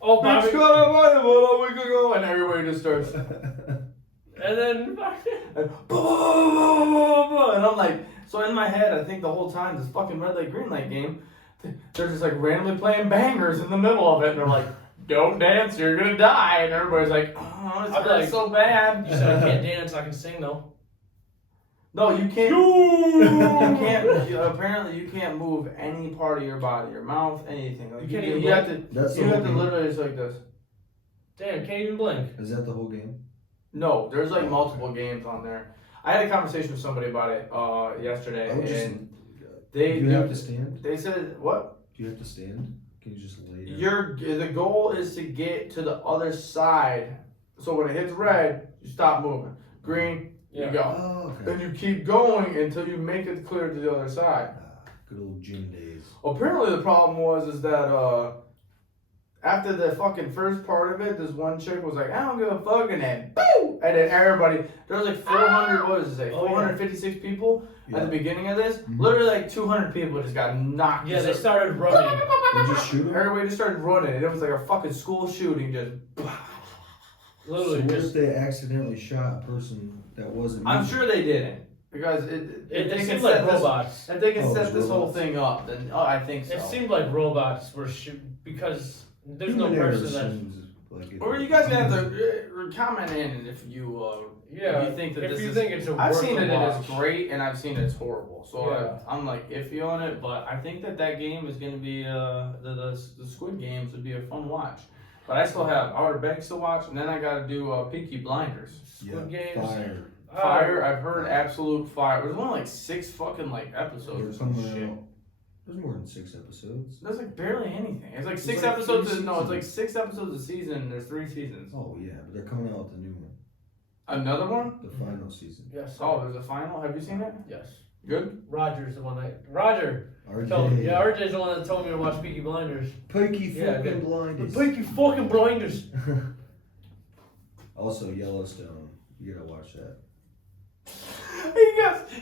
Oh, Bobby. Bitch got a money a week ago, and everybody just starts. And then. And and I'm like, so in my head, I think the whole time this fucking red light, green light game, they're just like randomly playing bangers in the middle of it, and they're like, don't dance, you're gonna die, and everybody's like, oh, it's I'm hurts like, so bad. You said I can't dance, I can sing though. No, you can't. You can't. Apparently, you can't move any part of your body, your mouth, anything. Like, You can't even You have to. That's the You whole have to game. literally just like this. Damn, can't even blink. Is that the whole game? No, there's like multiple games on there. I had a conversation with somebody about it yesterday, I would just- and they Do you have to stand? they said what? Do you have to stand? Can you just lay down? The goal is to get to the other side. So when it hits red, you stop moving. Green, Yeah. you go. Oh, okay. Then you keep going until you make it clear to the other side. Good old gym days. Apparently the problem was that after the fucking first part of it, this one chick was like, I don't give a fuck, and then boo! And then everybody, there was like 400, what does it say, Oh, yeah. 456 people Yeah. at the beginning of this. Mhm. Literally like 200 people just got knocked. Yeah, they started running. You just shoot 'em? Everybody just started running, and it was like a fucking school shooting, just. So Literally, what if just. they accidentally shot a person that wasn't? I'm moving? sure they didn't, because It seemed like robots. If they can Oh, set it's this whole robots. thing up, then I think so. It seemed like robots were because there's no Human error person that. seems like it- Or you guys gonna have to comment in if you Yeah, if you think that if this you is. think it's a I've worth seen a it as watch. great, and I've seen it's horrible. So Yeah. I'm like iffy on it, but I think that game is gonna be the Squid Games would be a fun watch. But I still have Outer Banks to watch, and then I gotta do Peaky Blinders. Squid Yeah, Games. fire. Fire, I've heard absolute fire. There's only like 6 fucking like episodes or They're some coming shit. out There's more than 6 episodes. There's like barely anything. It's like six like episodes. 3 No, it's like seasons. 6 episodes a season. There's 3 seasons. Oh yeah, but they're coming out with the new one, Another one? the final season. Yes. Oh, there's a final. Have you seen it? Yes. Good. Roger's the one that. Roger. RJ. Yeah, RJ's the one that told me to watch Peaky Blinders. Peaky Yeah, fucking good. blinders. Peaky fucking Blinders. Also Yellowstone. You gotta watch that.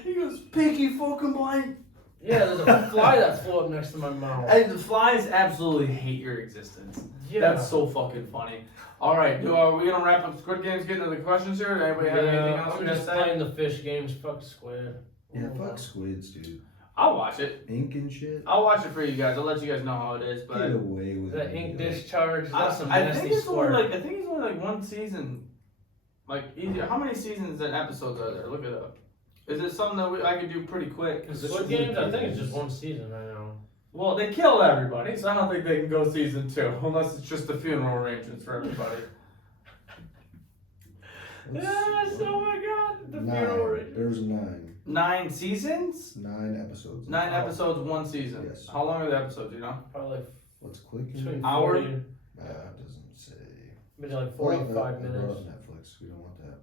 He goes, Pinky fucking blind. Yeah, there's a fly that flew up next to my mouth. And the flies absolutely hate your existence. Yeah. That's so fucking funny. All right, are we gonna wrap up Squid Games? Get into the questions here. Anybody have anything else I'm we gotta just say? playing the fish games. Fuck Squid. Yeah, fuck squids, dude. I'll watch it. Ink and shit. I'll watch it for you guys. I'll let you guys know how it is. But Get away with That it. ink discharge. That's some I nasty think it's only squirt. like one season. Like either how many seasons and episodes are there? Look it up. Is it something that I could do pretty quick? The Squid Games, I think it's just one season right now. Well, they killed everybody, so I don't think they can go season 2 unless it's just the funeral arrangements for everybody. Yes, oh my god, the funeral 9. arrangement. There's 9. 9 seasons? 9 episodes. 9 episodes, 1 season. Yes. How long are the episodes? You know? Probably like What's clicking? between Hour? 40 and It doesn't say. maybe like Well, 45 I brought minutes. up Netflix. We don't want that.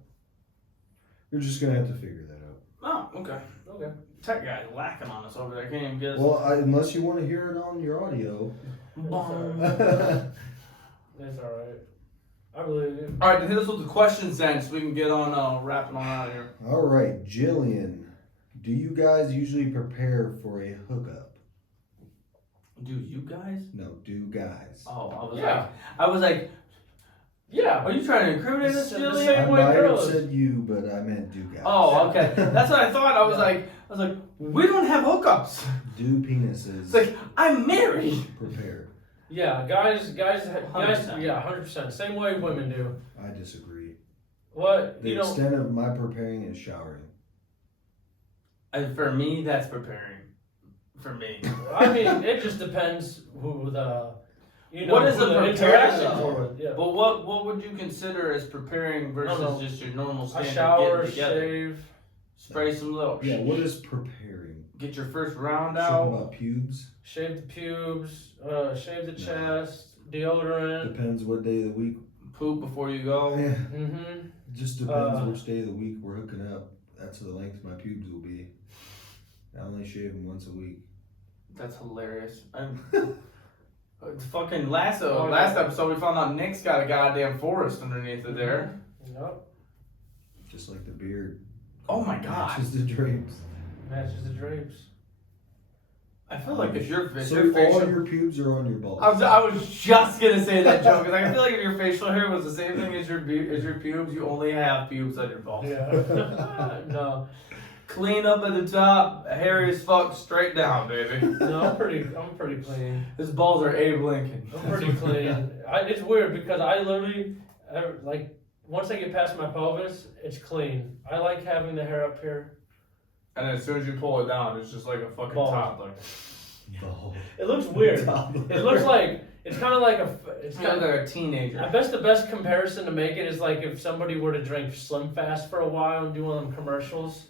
You're just gonna have to figure that out. Oh, okay. Okay. Tech guy's lacking on us over there. Can't even get us. Well, unless you want to hear it on your audio. Bong. It's alright. I believe you. All right, then hit us with the questions then, so we can get on wrapping on out of here. All right, Jillian. Do you guys usually prepare for a hookup? Do you guys? No, do guys. Oh, Yeah. I was like, Yeah. are you trying to incriminate us, It's the Jillian? same I way might have girls. said you, but I meant do guys. Oh, okay. That's what I thought. I was Yeah. like, we don't have hookups. Do penises It's like I'm married. prepare? Yeah, guys, 100%. yeah, 100%. Same way women do. I disagree. What, The you know, extent of my preparing is showering. And for me, that's preparing. For me. I mean, it just depends who the, you know, What is who a the prepare, interactions though? are with. Yeah. But what would you consider as preparing versus No. just your normal A standard shower, getting together? shave. Spray some little. Yeah, what is preparing? Get your first round Something out. about pubes? Shave the pubes, shave the chest, deodorant. Depends what day of the week. Poop before you go. Yeah, Mm-hmm. just depends which day of the week we're hooking up. That's the length my pubes will be. I only shave them once a week. That's hilarious. It's fucking last Oh, last yeah. episode we found out Nick's got a goddamn forest underneath of there. Yep. Just like the beard. Oh my god. Matches the drapes. Matches the drapes. I feel like if your So your all facial your pubes are on your balls. I was just gonna say that joke because I feel like if your facial hair was the same thing as your pubes, you only have pubes on your balls. Yeah. No. Clean up at the top, hairy as fuck, straight down, baby. No, I'm pretty clean. His balls are Abe Lincoln. I'm pretty clean. It's weird because I literally, like, once I get past my pelvis, it's clean. I like having the hair up here. And then as soon as you pull it down, it's just like a fucking Balls. toddler. Balls. It looks weird. It looks like, it's kind of like It's kind of like a teenager. I guess the best comparison to make it is like if somebody were to drink Slim Fast for a while and do one of them commercials.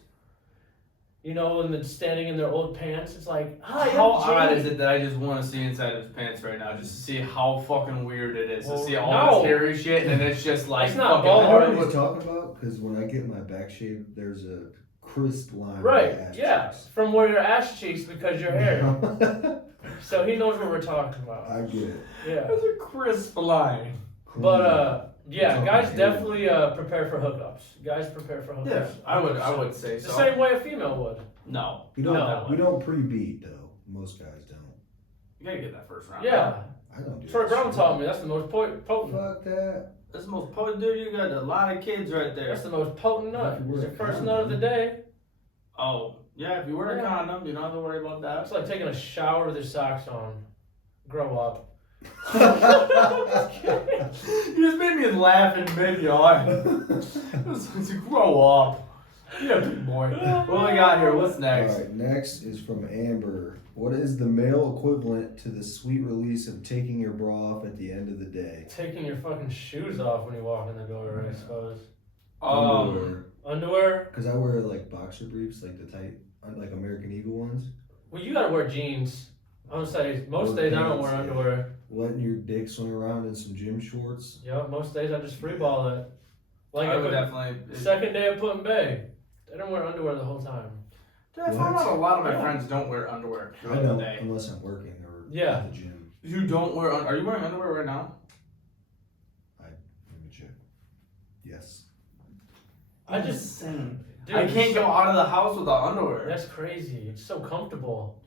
You know, and then standing in their old pants, it's like, hi, How I'm odd Jamie. is it that I just want to see inside of his pants right now, just to see how fucking weird it is Well, to see all no. this hairy shit, and it's just like It's not fucking. bald, I know right? what he's talking about because when I get my back shaved, there's a crisp line. Right, on my ass yeah, cheeks. from where your ass cheeks because your hair. So he knows what we're talking about. I get it. Yeah. That's a crisp line. But yeah, It's guys okay. definitely prepare for hookups. Guys prepare for hookups. Yeah, I would say The so. same way a female would. No, we don't. No. We don't pre-beat though. Most guys don't. you gotta get that first round. Yeah. I don't do Troy that Brown shit. taught me that's the most potent. Fuck that. That's the most potent dude. You got a lot of kids right there. That's the most potent nut. If you It's wear the a first condom. nut of the day. Oh, yeah. If you wear a Yeah. condom, you don't have to worry about that. It's like taking a shower with your socks on. Grow up. You just made me laugh in mid yawn. Grow up. Yeah, big boy. What we got here? What's next? All right. Next is from Amber. What is the male equivalent to the sweet release of taking your bra off at the end of the day? Taking your fucking shoes off when you walk in the door, I suppose. Underwear. Underwear? Because I wear like boxer briefs, like the tight, like American Eagle ones. Well, you gotta wear jeans. I'm gonna say most days I don't wear underwear. Letting your dick swing around in some gym shorts. Yeah, most days I just free ball it. Like I would definitely. second day of putting bay. They don't wear underwear the whole time. Dude, I found out a lot of my Yeah. friends don't wear underwear I throughout the don't, day. unless I'm working or Yeah. at the gym. You don't wear Are you wearing underwear right now? Let me check. Yes. I just, Insane. dude, I can't go out of the house without underwear. That's crazy. It's so comfortable.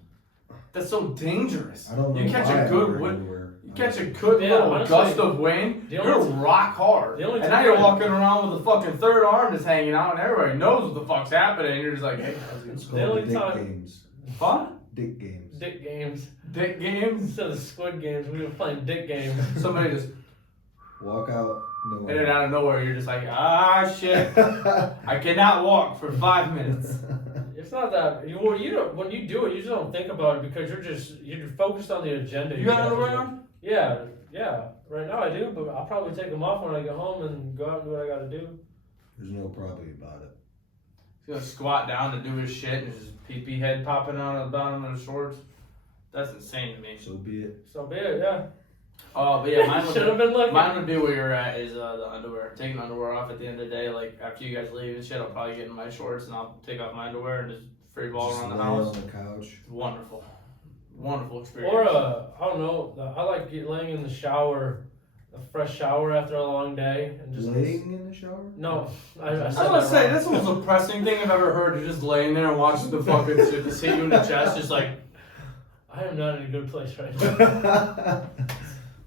That's so dangerous. I don't know You catch why a I good wear wind. underwear. You catch a good Yeah, little honestly, gust of wind, the you're only rock hard. the only And now time you're I- walking around with a fucking third arm just hanging out, and everybody knows what the fuck's happening. And you're just like, hey, It's The called only the dick time- games. fun? Dick games. Dick games. Dick games? Instead of squid games, we were playing dick games. Somebody just, Walk out. No. and then out of nowhere, you're just like, ah, shit. I cannot walk for 5 minutes. It's not that you don't when you do it, you just don't think about it because you're focused on the agenda. You got have to underwear do. on? Yeah. Right now I do, but I'll probably take them off when I get home and go out and do what I gotta do. There's no probably about it. He's gonna squat down to do his shit, and there's his pee-pee head popping out of the bottom of the shorts. That's insane to me. So be it. So be it, yeah. Oh, but yeah, mine would, Should have been looking. mine would be where you're at is the underwear. Taking underwear off at the end of the day, like after you guys leave and shit, I'll probably get in my shorts and I'll take off my underwear and just free ball Just around the lay house. on the couch. It's wonderful. Wonderful experience. Or I don't know. I like laying in the shower, a fresh shower after a long day, and just Laying in the shower? No, I I was said gonna that say, wrong. that's the most depressing thing I've ever heard. You're just laying there and watching the fucking shit just hit you in the chest, just like, I am not in a good place right now.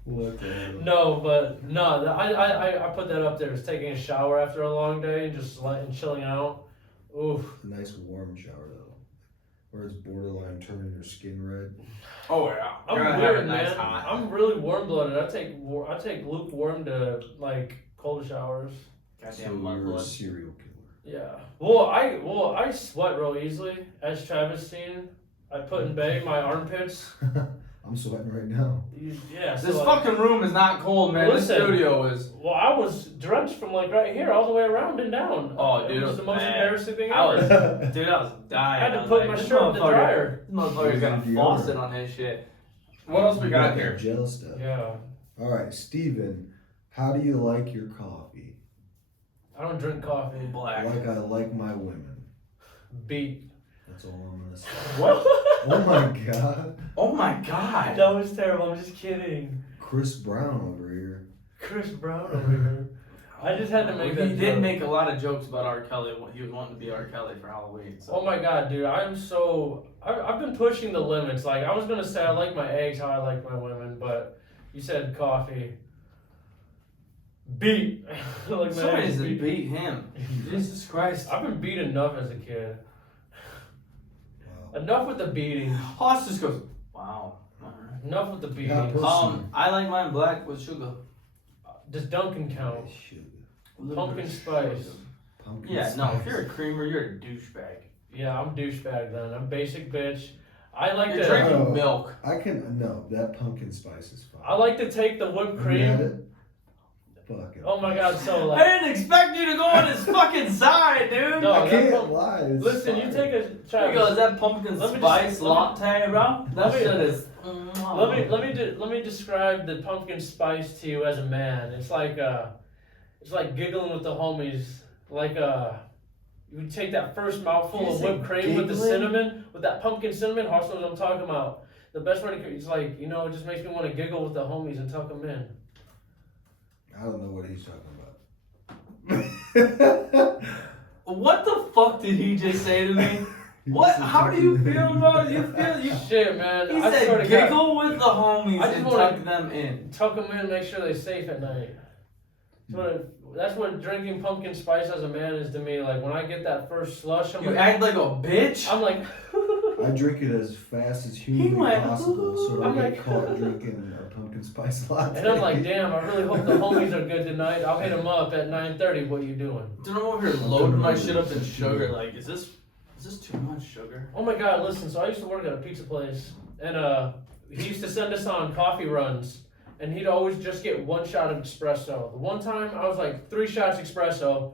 What the hell? No, but no, I put that up there as taking a shower after a long day and just and chilling out. Oof. A nice warm shower though, where it's borderline turning your skin red. oh yeah. I'm Gotta have weird, it nice man. hot. I'm really warm blooded. I take lukewarm to like cold showers. So Goddamn you're a mudblood. serial killer. Yeah. Well, I sweat real easily. As Travis seen, I put in bay my armpits. I'm sweating right now. Yeah. This so, fucking room is not cold, man. Listen. This studio is. Well, I was drenched from like right here all the way around and down. Oh, dude, it was the most man. embarrassing thing I ever. was, dude, I was dying. I had to was put like, my this shirt in the motherfucker- dryer. This motherfucker's got a Deodorant. faucet on his shit. What else we You got that here? Gel stuff. Yeah. All right, Steven, how do you like your coffee? I don't drink coffee. Black. Like I like my women. Beat. That's all I'm gonna say. What? Oh my god. Oh my god. That was terrible. I'm just kidding. Chris Brown over here. Chris Brown over here. I just had to make that He did joke. make a lot of jokes about R. Kelly. He was wanting to be R. Kelly for Halloween. So. Oh my god, dude! I've been pushing the limits. Like I was gonna say, I like my eggs how I like my women, but you said coffee. Beat. Like my Somebody eggs needs to beat. beat him. Jesus Christ. I've been beat enough as a kid. Wow. Enough with the beating. Haus just goes, wow. Alright. Enough with the beating. Yeah, personally. I like mine black with sugar. Does Dunkin' count? Shoot. Pumpkin spice. Pumpkin Yeah, no, if spice. you're a creamer, you're a douchebag. Yeah, I'm douchebag then. I'm basic bitch. I like You're to. drinking Oh. milk. I can no, that pumpkin spice is fine. I like to take the whipped Have you had cream. it? Fuck it. Oh my god! So I like, didn't expect you to go on his fucking side, dude. No, I that can't pump- lie. It's listen, you fine. take a. There Travis, you go. Is that pumpkin Let me spice just- latte, bro? That let me- shit is. Let me describe the pumpkin spice to you as a man. It's like giggling with the homies. Like you would take that first mouthful You of say whipped cream with the giggling? cinnamon, with that pumpkin cinnamon. Haus knows what I'm talking about. The best way to it's like it just makes me want to giggle with the homies and tuck them in. I don't know what he's talking about. What the fuck did he just say to me? What? How do you feel about it? You Shit, man. He I swear said to God, giggle with the homies I just and wanna- tuck them in. tuck them in, make sure they're safe at night. That's what drinking pumpkin spice as a man is to me. Like when I get that first slush, I'm You like, act like a bitch. I'm like, I drink it as fast as humanly went, possible so I I'm get like- caught drinking a pumpkin spice latte. and I'm like, damn, I really hope the homies are good tonight. I'll hit them up at 9:30. What you doing? Dude, I'm over here loading my shit up in sugar. Like, is this too much sugar? Oh my god, listen. So I used to work at a pizza place, and he used to send us on coffee runs, and he'd always just get one shot of espresso. The one time I was like 3 shots espresso.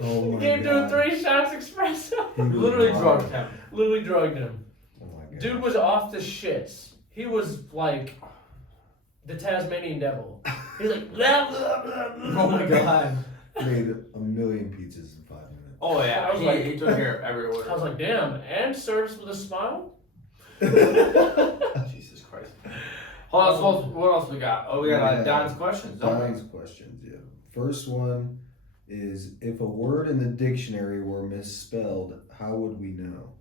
Oh my Gave dude God. 3 shots espresso. He You was literally wild. drugged him. Literally drugged him. Oh my God. Dude was off the shits. he was like the Tasmanian devil. He's like, blah, blah, blah, blah. Oh my god. Made a million pizzas in 5 minutes. Oh yeah, I was like- he took care of every order. I was like, damn, and serves with a smile? Jesus Christ. Hold on, so what else we got? Oh, we got Yeah. Don's questions, don't we? Don's questions, yeah. First one is, if a word in the dictionary were misspelled, how would we know?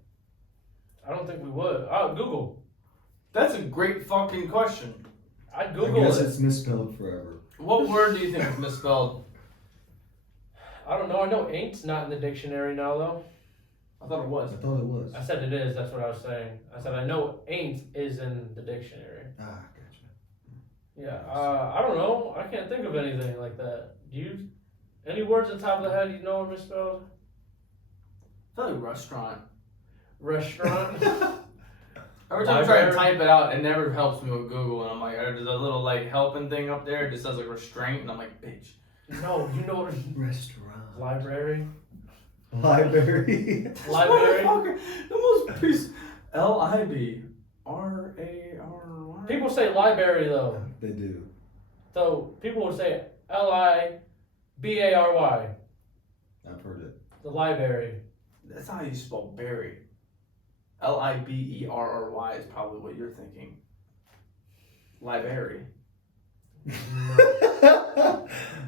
I don't think we would. Oh, Google. That's a great fucking question. I'd I Google guess it. it's misspelled forever. What word do you think is misspelled? I don't know. I know ain't's not in the dictionary now, though. I thought it was. I thought it was. I said it is. That's what I was saying. I said I know ain't is in the dictionary. Ah, gotcha. Yeah. I don't know. I can't think of anything like that. Do you? Any words at the top of the head you know are misspelled? I feel like restaurant. Restaurant. Every time I try to Library. type it out, it never helps me with Google, and I'm like, there's a little like helping thing up there. It just says like restraint, and I'm like, bitch. No, you know what? Restaurant. Library. Library. Library. Motherfucker, the most piece. Library. People say library though. They do. So people would say Libary. I've heard it. The library. That's not how you spell berry. Liberry is probably what you're thinking. Library.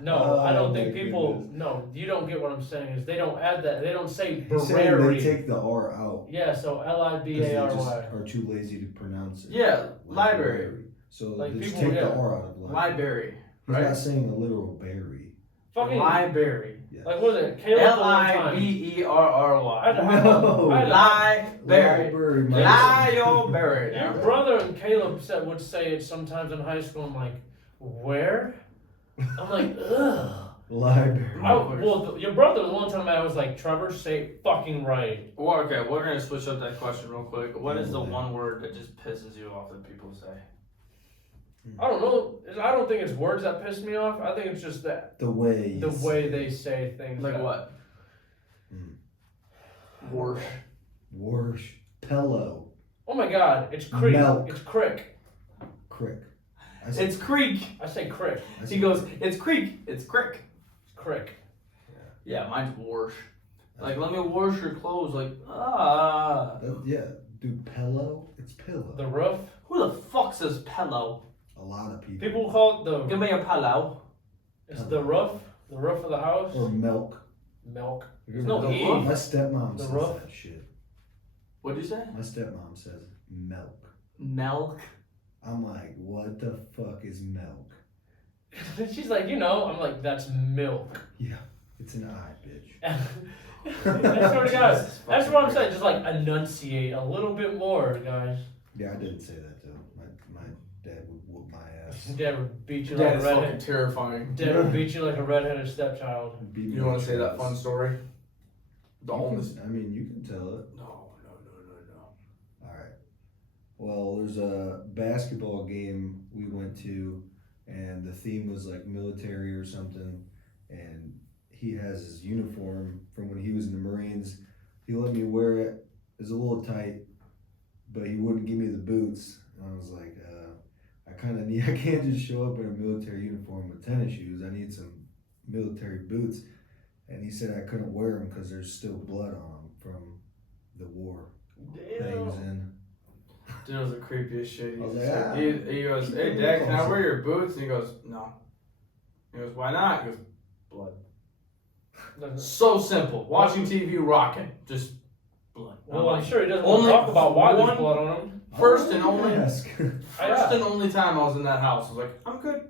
No, I don't Oh, think my people. goodness. No, you don't get what I'm saying. Is they don't add that. They don't say He's saying Berary. they take the R out. Yeah, so 'Cause they just Libary. are too lazy to pronounce it. Yeah, library. So Like they just people, take yeah. the R out of library. Library. He's Right? not saying a literal berry. Fucking Library. Yes. like what is it? Caleb the one time. Liberry. No. Library. my- Library. Your brother and Caleb would say it sometimes in high school. I'm like, where? I'm like, ugh. Library. Your brother the one time I was like, Trevor, say it fucking right. Well, okay, we're gonna switch up that question real quick. What is the Yeah. one word that just pisses you off that people say? I don't know. I don't think it's words that piss me off. I think it's just that The way. the way they say things. Like that- what? Hmm. Worse. Worsh. Pillow. Oh my god, it's creek. Milk. It's crick. Crick. I said, It's creek. I say crick. I said He goes, it's creek. It's crick. It's crick. Yeah, mine's wash. Like, let me wash your clothes. Like, ah. Yeah. Dude, pillow? It's pillow. The roof. Who the fuck says pillow? A lot of people. People call it the. Give me a pillow. It's the roof. The roof of the house. Or milk. Milk. There's no E. My stepmom The says roof. that shit. What'd you say? My stepmom says milk. Milk. I'm like, what the fuck is milk? She's like, I'm like, that's milk. Yeah, it's an I, bitch. That's what it got. Jesus That's fucking what I'm Christ. saying. Just like enunciate a little bit more, guys. Yeah, I didn't say that though. My dad would whoop my ass. Dad would beat you That like a is fucking redhead. terrifying. Dad would beat you like a redheaded stepchild. Beat me You want with to say that drugs. fun story? The You only. can- I mean, you can tell it. No. All right. Well, there's a basketball game we went to, and the theme was like military or something. And he has his uniform from when he was in the Marines. He let me wear it. It's a little tight, but he wouldn't give me the boots. And I was like, I can't just show up in a military uniform with tennis shoes. I need some military boots. And he said I couldn't wear them because there's still blood on them from the war that he was in. Dude, it was the creepiest shit. I was like, ah. He goes, hey, Dad, can I wear your boots? And he goes, no. He goes, why not? He goes, blood. So simple. Watching TV, rocking. Just blood. Well, I'm sure he doesn't Only want to talk about why there's one- blood on him. First and only Ask. First and only time I was in that house, I was like, I'm good.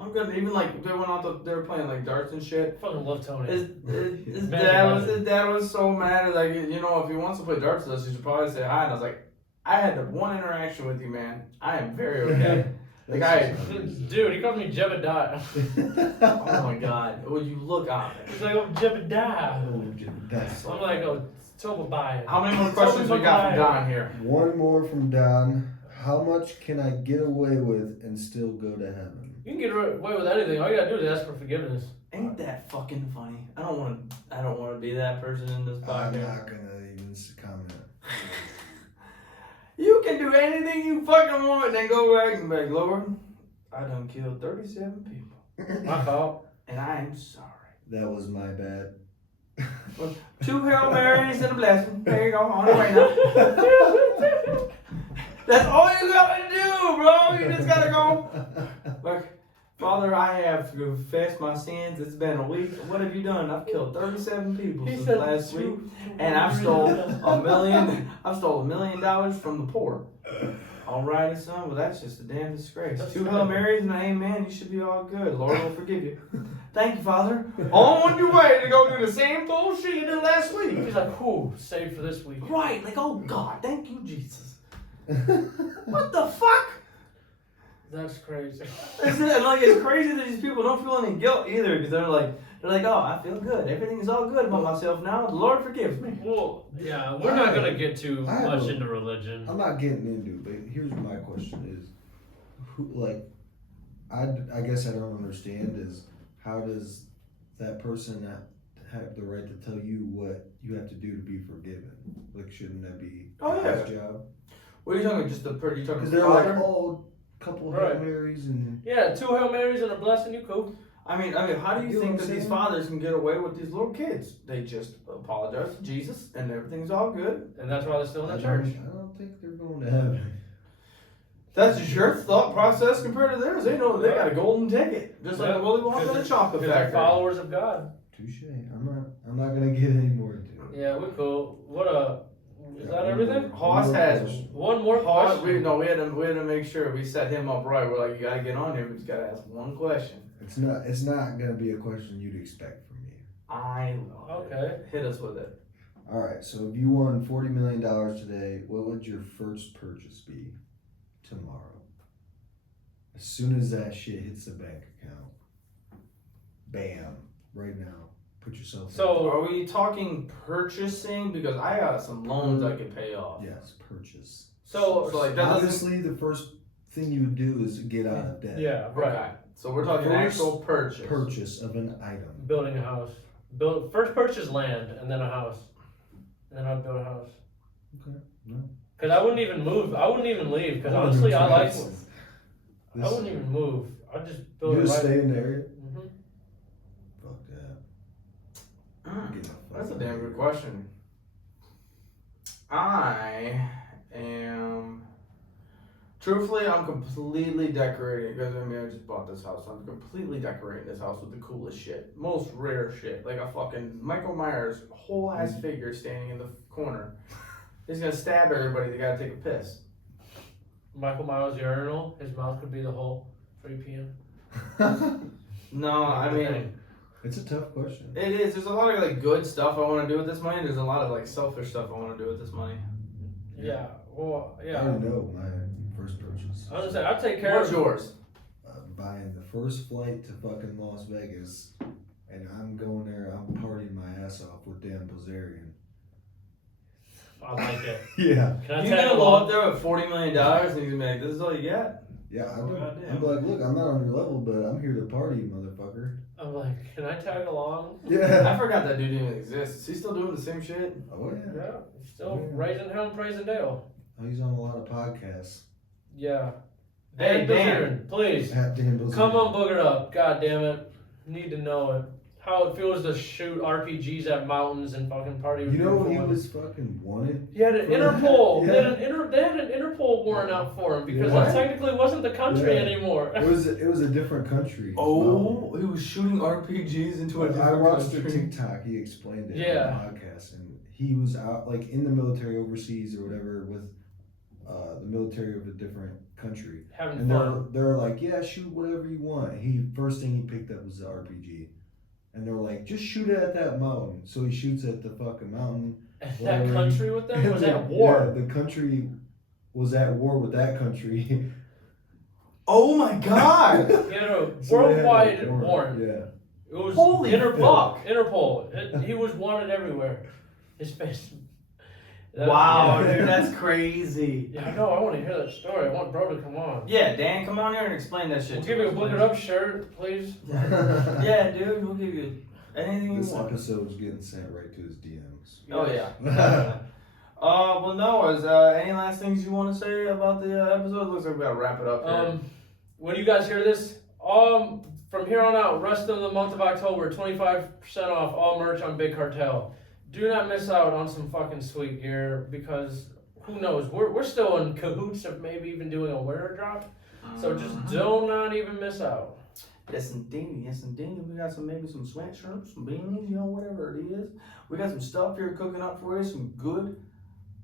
I'm good. Even like they went out, they were playing like darts and shit. I fucking love Tony. His dad was so mad. Like, if he wants to play darts with us, he should probably say hi. And I was like, I had one interaction with you, man. I am very okay. Dude, he calls me Jebediah. Oh my god. Well, you look on it. He's like, oh, Jebediah. That's I'm like, oh, Tobiah. How many more questions we got from Don here? one more from Don. How much can I get away with and still go to heaven? You can get away with anything. All you gotta do is ask for forgiveness. Ain't that fucking funny? I don't want to be that person in this I'm podcast. not gonna even comment. You can do anything you fucking want and then go back and be like, Lord, I done killed 37 people. My fault. And I am sorry. That was my bad. 2 Hail Marys and a blessing. There you go, on the way now. That's all you gotta do, bro. You just gotta go. Look, Father, I have confessed my sins. It's been a week. What have you done? I've killed 37 people since last week, and I've stole $1 million. I've stole $1 million from the poor. Alrighty, son. Well, that's just a damn disgrace. That's 2 right. Hail Marys and an amen. You should be all good. Lord will forgive you. Thank you, Father. On your way to go do the same bullshit you did last week. He's like, whew, saved for this week. Right, like, oh God, thank you, Jesus. What the fuck? That's crazy. It's crazy that these people don't feel any guilt either, because they're like, oh, I feel good. Everything is all good about myself now. The Lord forgives me. Well, yeah, we're not gonna get too much into religion. I'm not getting into it, but here's my question is, who, like, I guess I don't understand is, how does that person not have the right to tell you what you have to do to be forgiven? Like, shouldn't that be God's job? What are you talking about? Just the you talking Because the they're father? like, oh, couple of Right. Hail Marys and... Yeah, 2 Hail Marys and a blessing, you cool. I mean, how do you You know think what that I'm these saying? fathers can get away with these little kids? They just apologize to Jesus, and everything's all good. And that's why they're still in I the church. don't think they're going to heaven. That's just your thought process compared to theirs. They know they got a golden ticket, just like Yeah. the Willy Wonka and the Chocolate Because they're Factory. followers of God. Touche. I'm not gonna get any more into it. Yeah, we're cool. Is that everything? Haus has One more Haus, question. we had to make sure we set him up right. We're like, you gotta get on here. We just gotta ask one question. It's not gonna be a question you'd expect from me. I love Okay. it. Hit us with it. All right. So if you won $40 million today, what would your first purchase be tomorrow? As soon as that shit hits the bank account, bam! Right now, put yourself. So- Are we talking purchasing? Because I got some loans I could pay off. yes, purchase. So like that doesn't. Obviously, the first thing you would do is get out of debt. yeah, right. Okay. So we're talking First actual purchase. Purchase of an item. Building a house. First purchase land and then a house. And then I'd build a house. Okay. No. Because I wouldn't even move. I wouldn't even leave. Because honestly, I like. I wouldn't even move. I'd just build You it just right. stay in the area. Mhm. Fuck that. Get the fuck That's a out damn of good here. question. I am. Truthfully, I'm completely decorating because I just bought this house. I'm completely decorating this house with the coolest shit, most rare shit, like a fucking Michael Myers whole ass figure standing in the corner. He's gonna stab everybody that gotta take a piss. Michael Myers urinal. His mouth could be the hole. 3 p.m. No, I mean It's a tough question. it is. There's a lot of like good stuff I want to do with this money. There's a lot of like selfish stuff I want to do with this money. Yeah. Well, I yeah. already know my first purchase. I was gonna say I'd take care What's of. yours? Buying the first flight to fucking Las Vegas, and I'm going there. I'm partying my ass off with Dan Bilzerian. I like it. Yeah. Can I You tag gonna go along? up there with $40 million and he's gonna be like, "This is all you got." Yeah, Goddamn. I'm like, look, I'm not on your level, but I'm here to party, motherfucker. I'm like, can I tag along? Yeah. I forgot that dude even exists. Is he still doing the same shit? Oh yeah. Yeah. Still Yeah. raising hell and praising Dale. Oh, he's on a lot of podcasts. Yeah. Hey, Dan Dan. Bilzerian, please. At Dan Bilzerian. Come on, Boogered up. God damn it. Need to know it. How it feels to shoot RPGs at mountains and fucking party with You know people. he was fucking wanted. He had an for that? Interpol. Yeah. They had an Interpol warrant out for him because Yeah. that technically wasn't the country Yeah. anymore. It was a different country. Oh, he was shooting RPGs into a I different watched the country. TikTok. He explained it Yeah. on the podcast, and he was out like in the military overseas or whatever with the military of a different country, Having and fun. they're like, yeah, shoot whatever you want. And first thing he picked up was the RPG, and they're like, just shoot it at that mountain. So he shoots at the fucking mountain. That whatever. country with them was And at war. Yeah, the country was at war with that country. Oh my god! He had a So they had worldwide a warrant. warrant. Yeah. It was Holy Interpol. fuck. Interpol. He was wanted everywhere. His face. That- Wow, yeah. dude, that's crazy. Yeah, I know. I want to hear that story. I want bro to come on. Yeah, Dan, come on here and explain that shit. We'll to give you a us, Boogered please. up shirt, please. Yeah, dude, we'll give you anything you This want. episode's getting sent right to his DMs. Oh yeah. Well, no. Is any last things you want to say about the episode? Looks like we gotta wrap it up here. When you guys hear this, from here on out, rest of the month of October, 25% off all merch on Big Cartel. Do not miss out on some fucking sweet gear because who knows? We're still in cahoots of maybe even doing a winter drop. So just do not even miss out. Yes, indeed. Yes, indeed. We got maybe some sweatshirts, some beanies, whatever it is. We got some stuff here cooking up for you. Some good,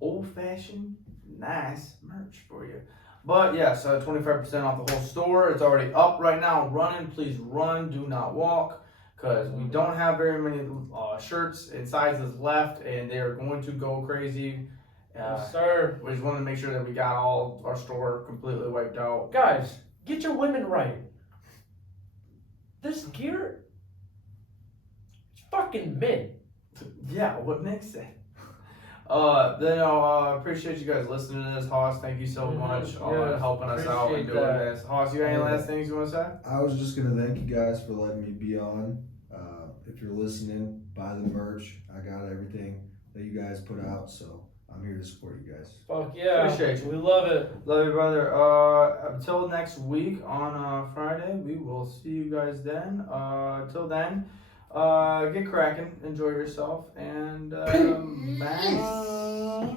old-fashioned, nice merch for you. But yes, 25% off the whole store. It's already up right now, running. Please run, do not walk, because we don't have very many shirts and sizes left, and they are going to go crazy. Yes, sir. We just wanted to make sure that we got all our store completely wiped out. Guys, get your women right. This gear, it's fucking mint. Yeah, what Nick said. Appreciate you guys listening to this. Haus, thank you so much on helping us out and doing this. Haus, you got any last things you want to say? I was just gonna thank you guys for letting me be on. If you're listening, buy the merch. I got everything that you guys put out, so I'm here to support you guys. Fuck yeah. Appreciate you. We love it. Love you, brother. Until next week on Friday, we will see you guys then. Till then, get cracking, enjoy yourself, and bye.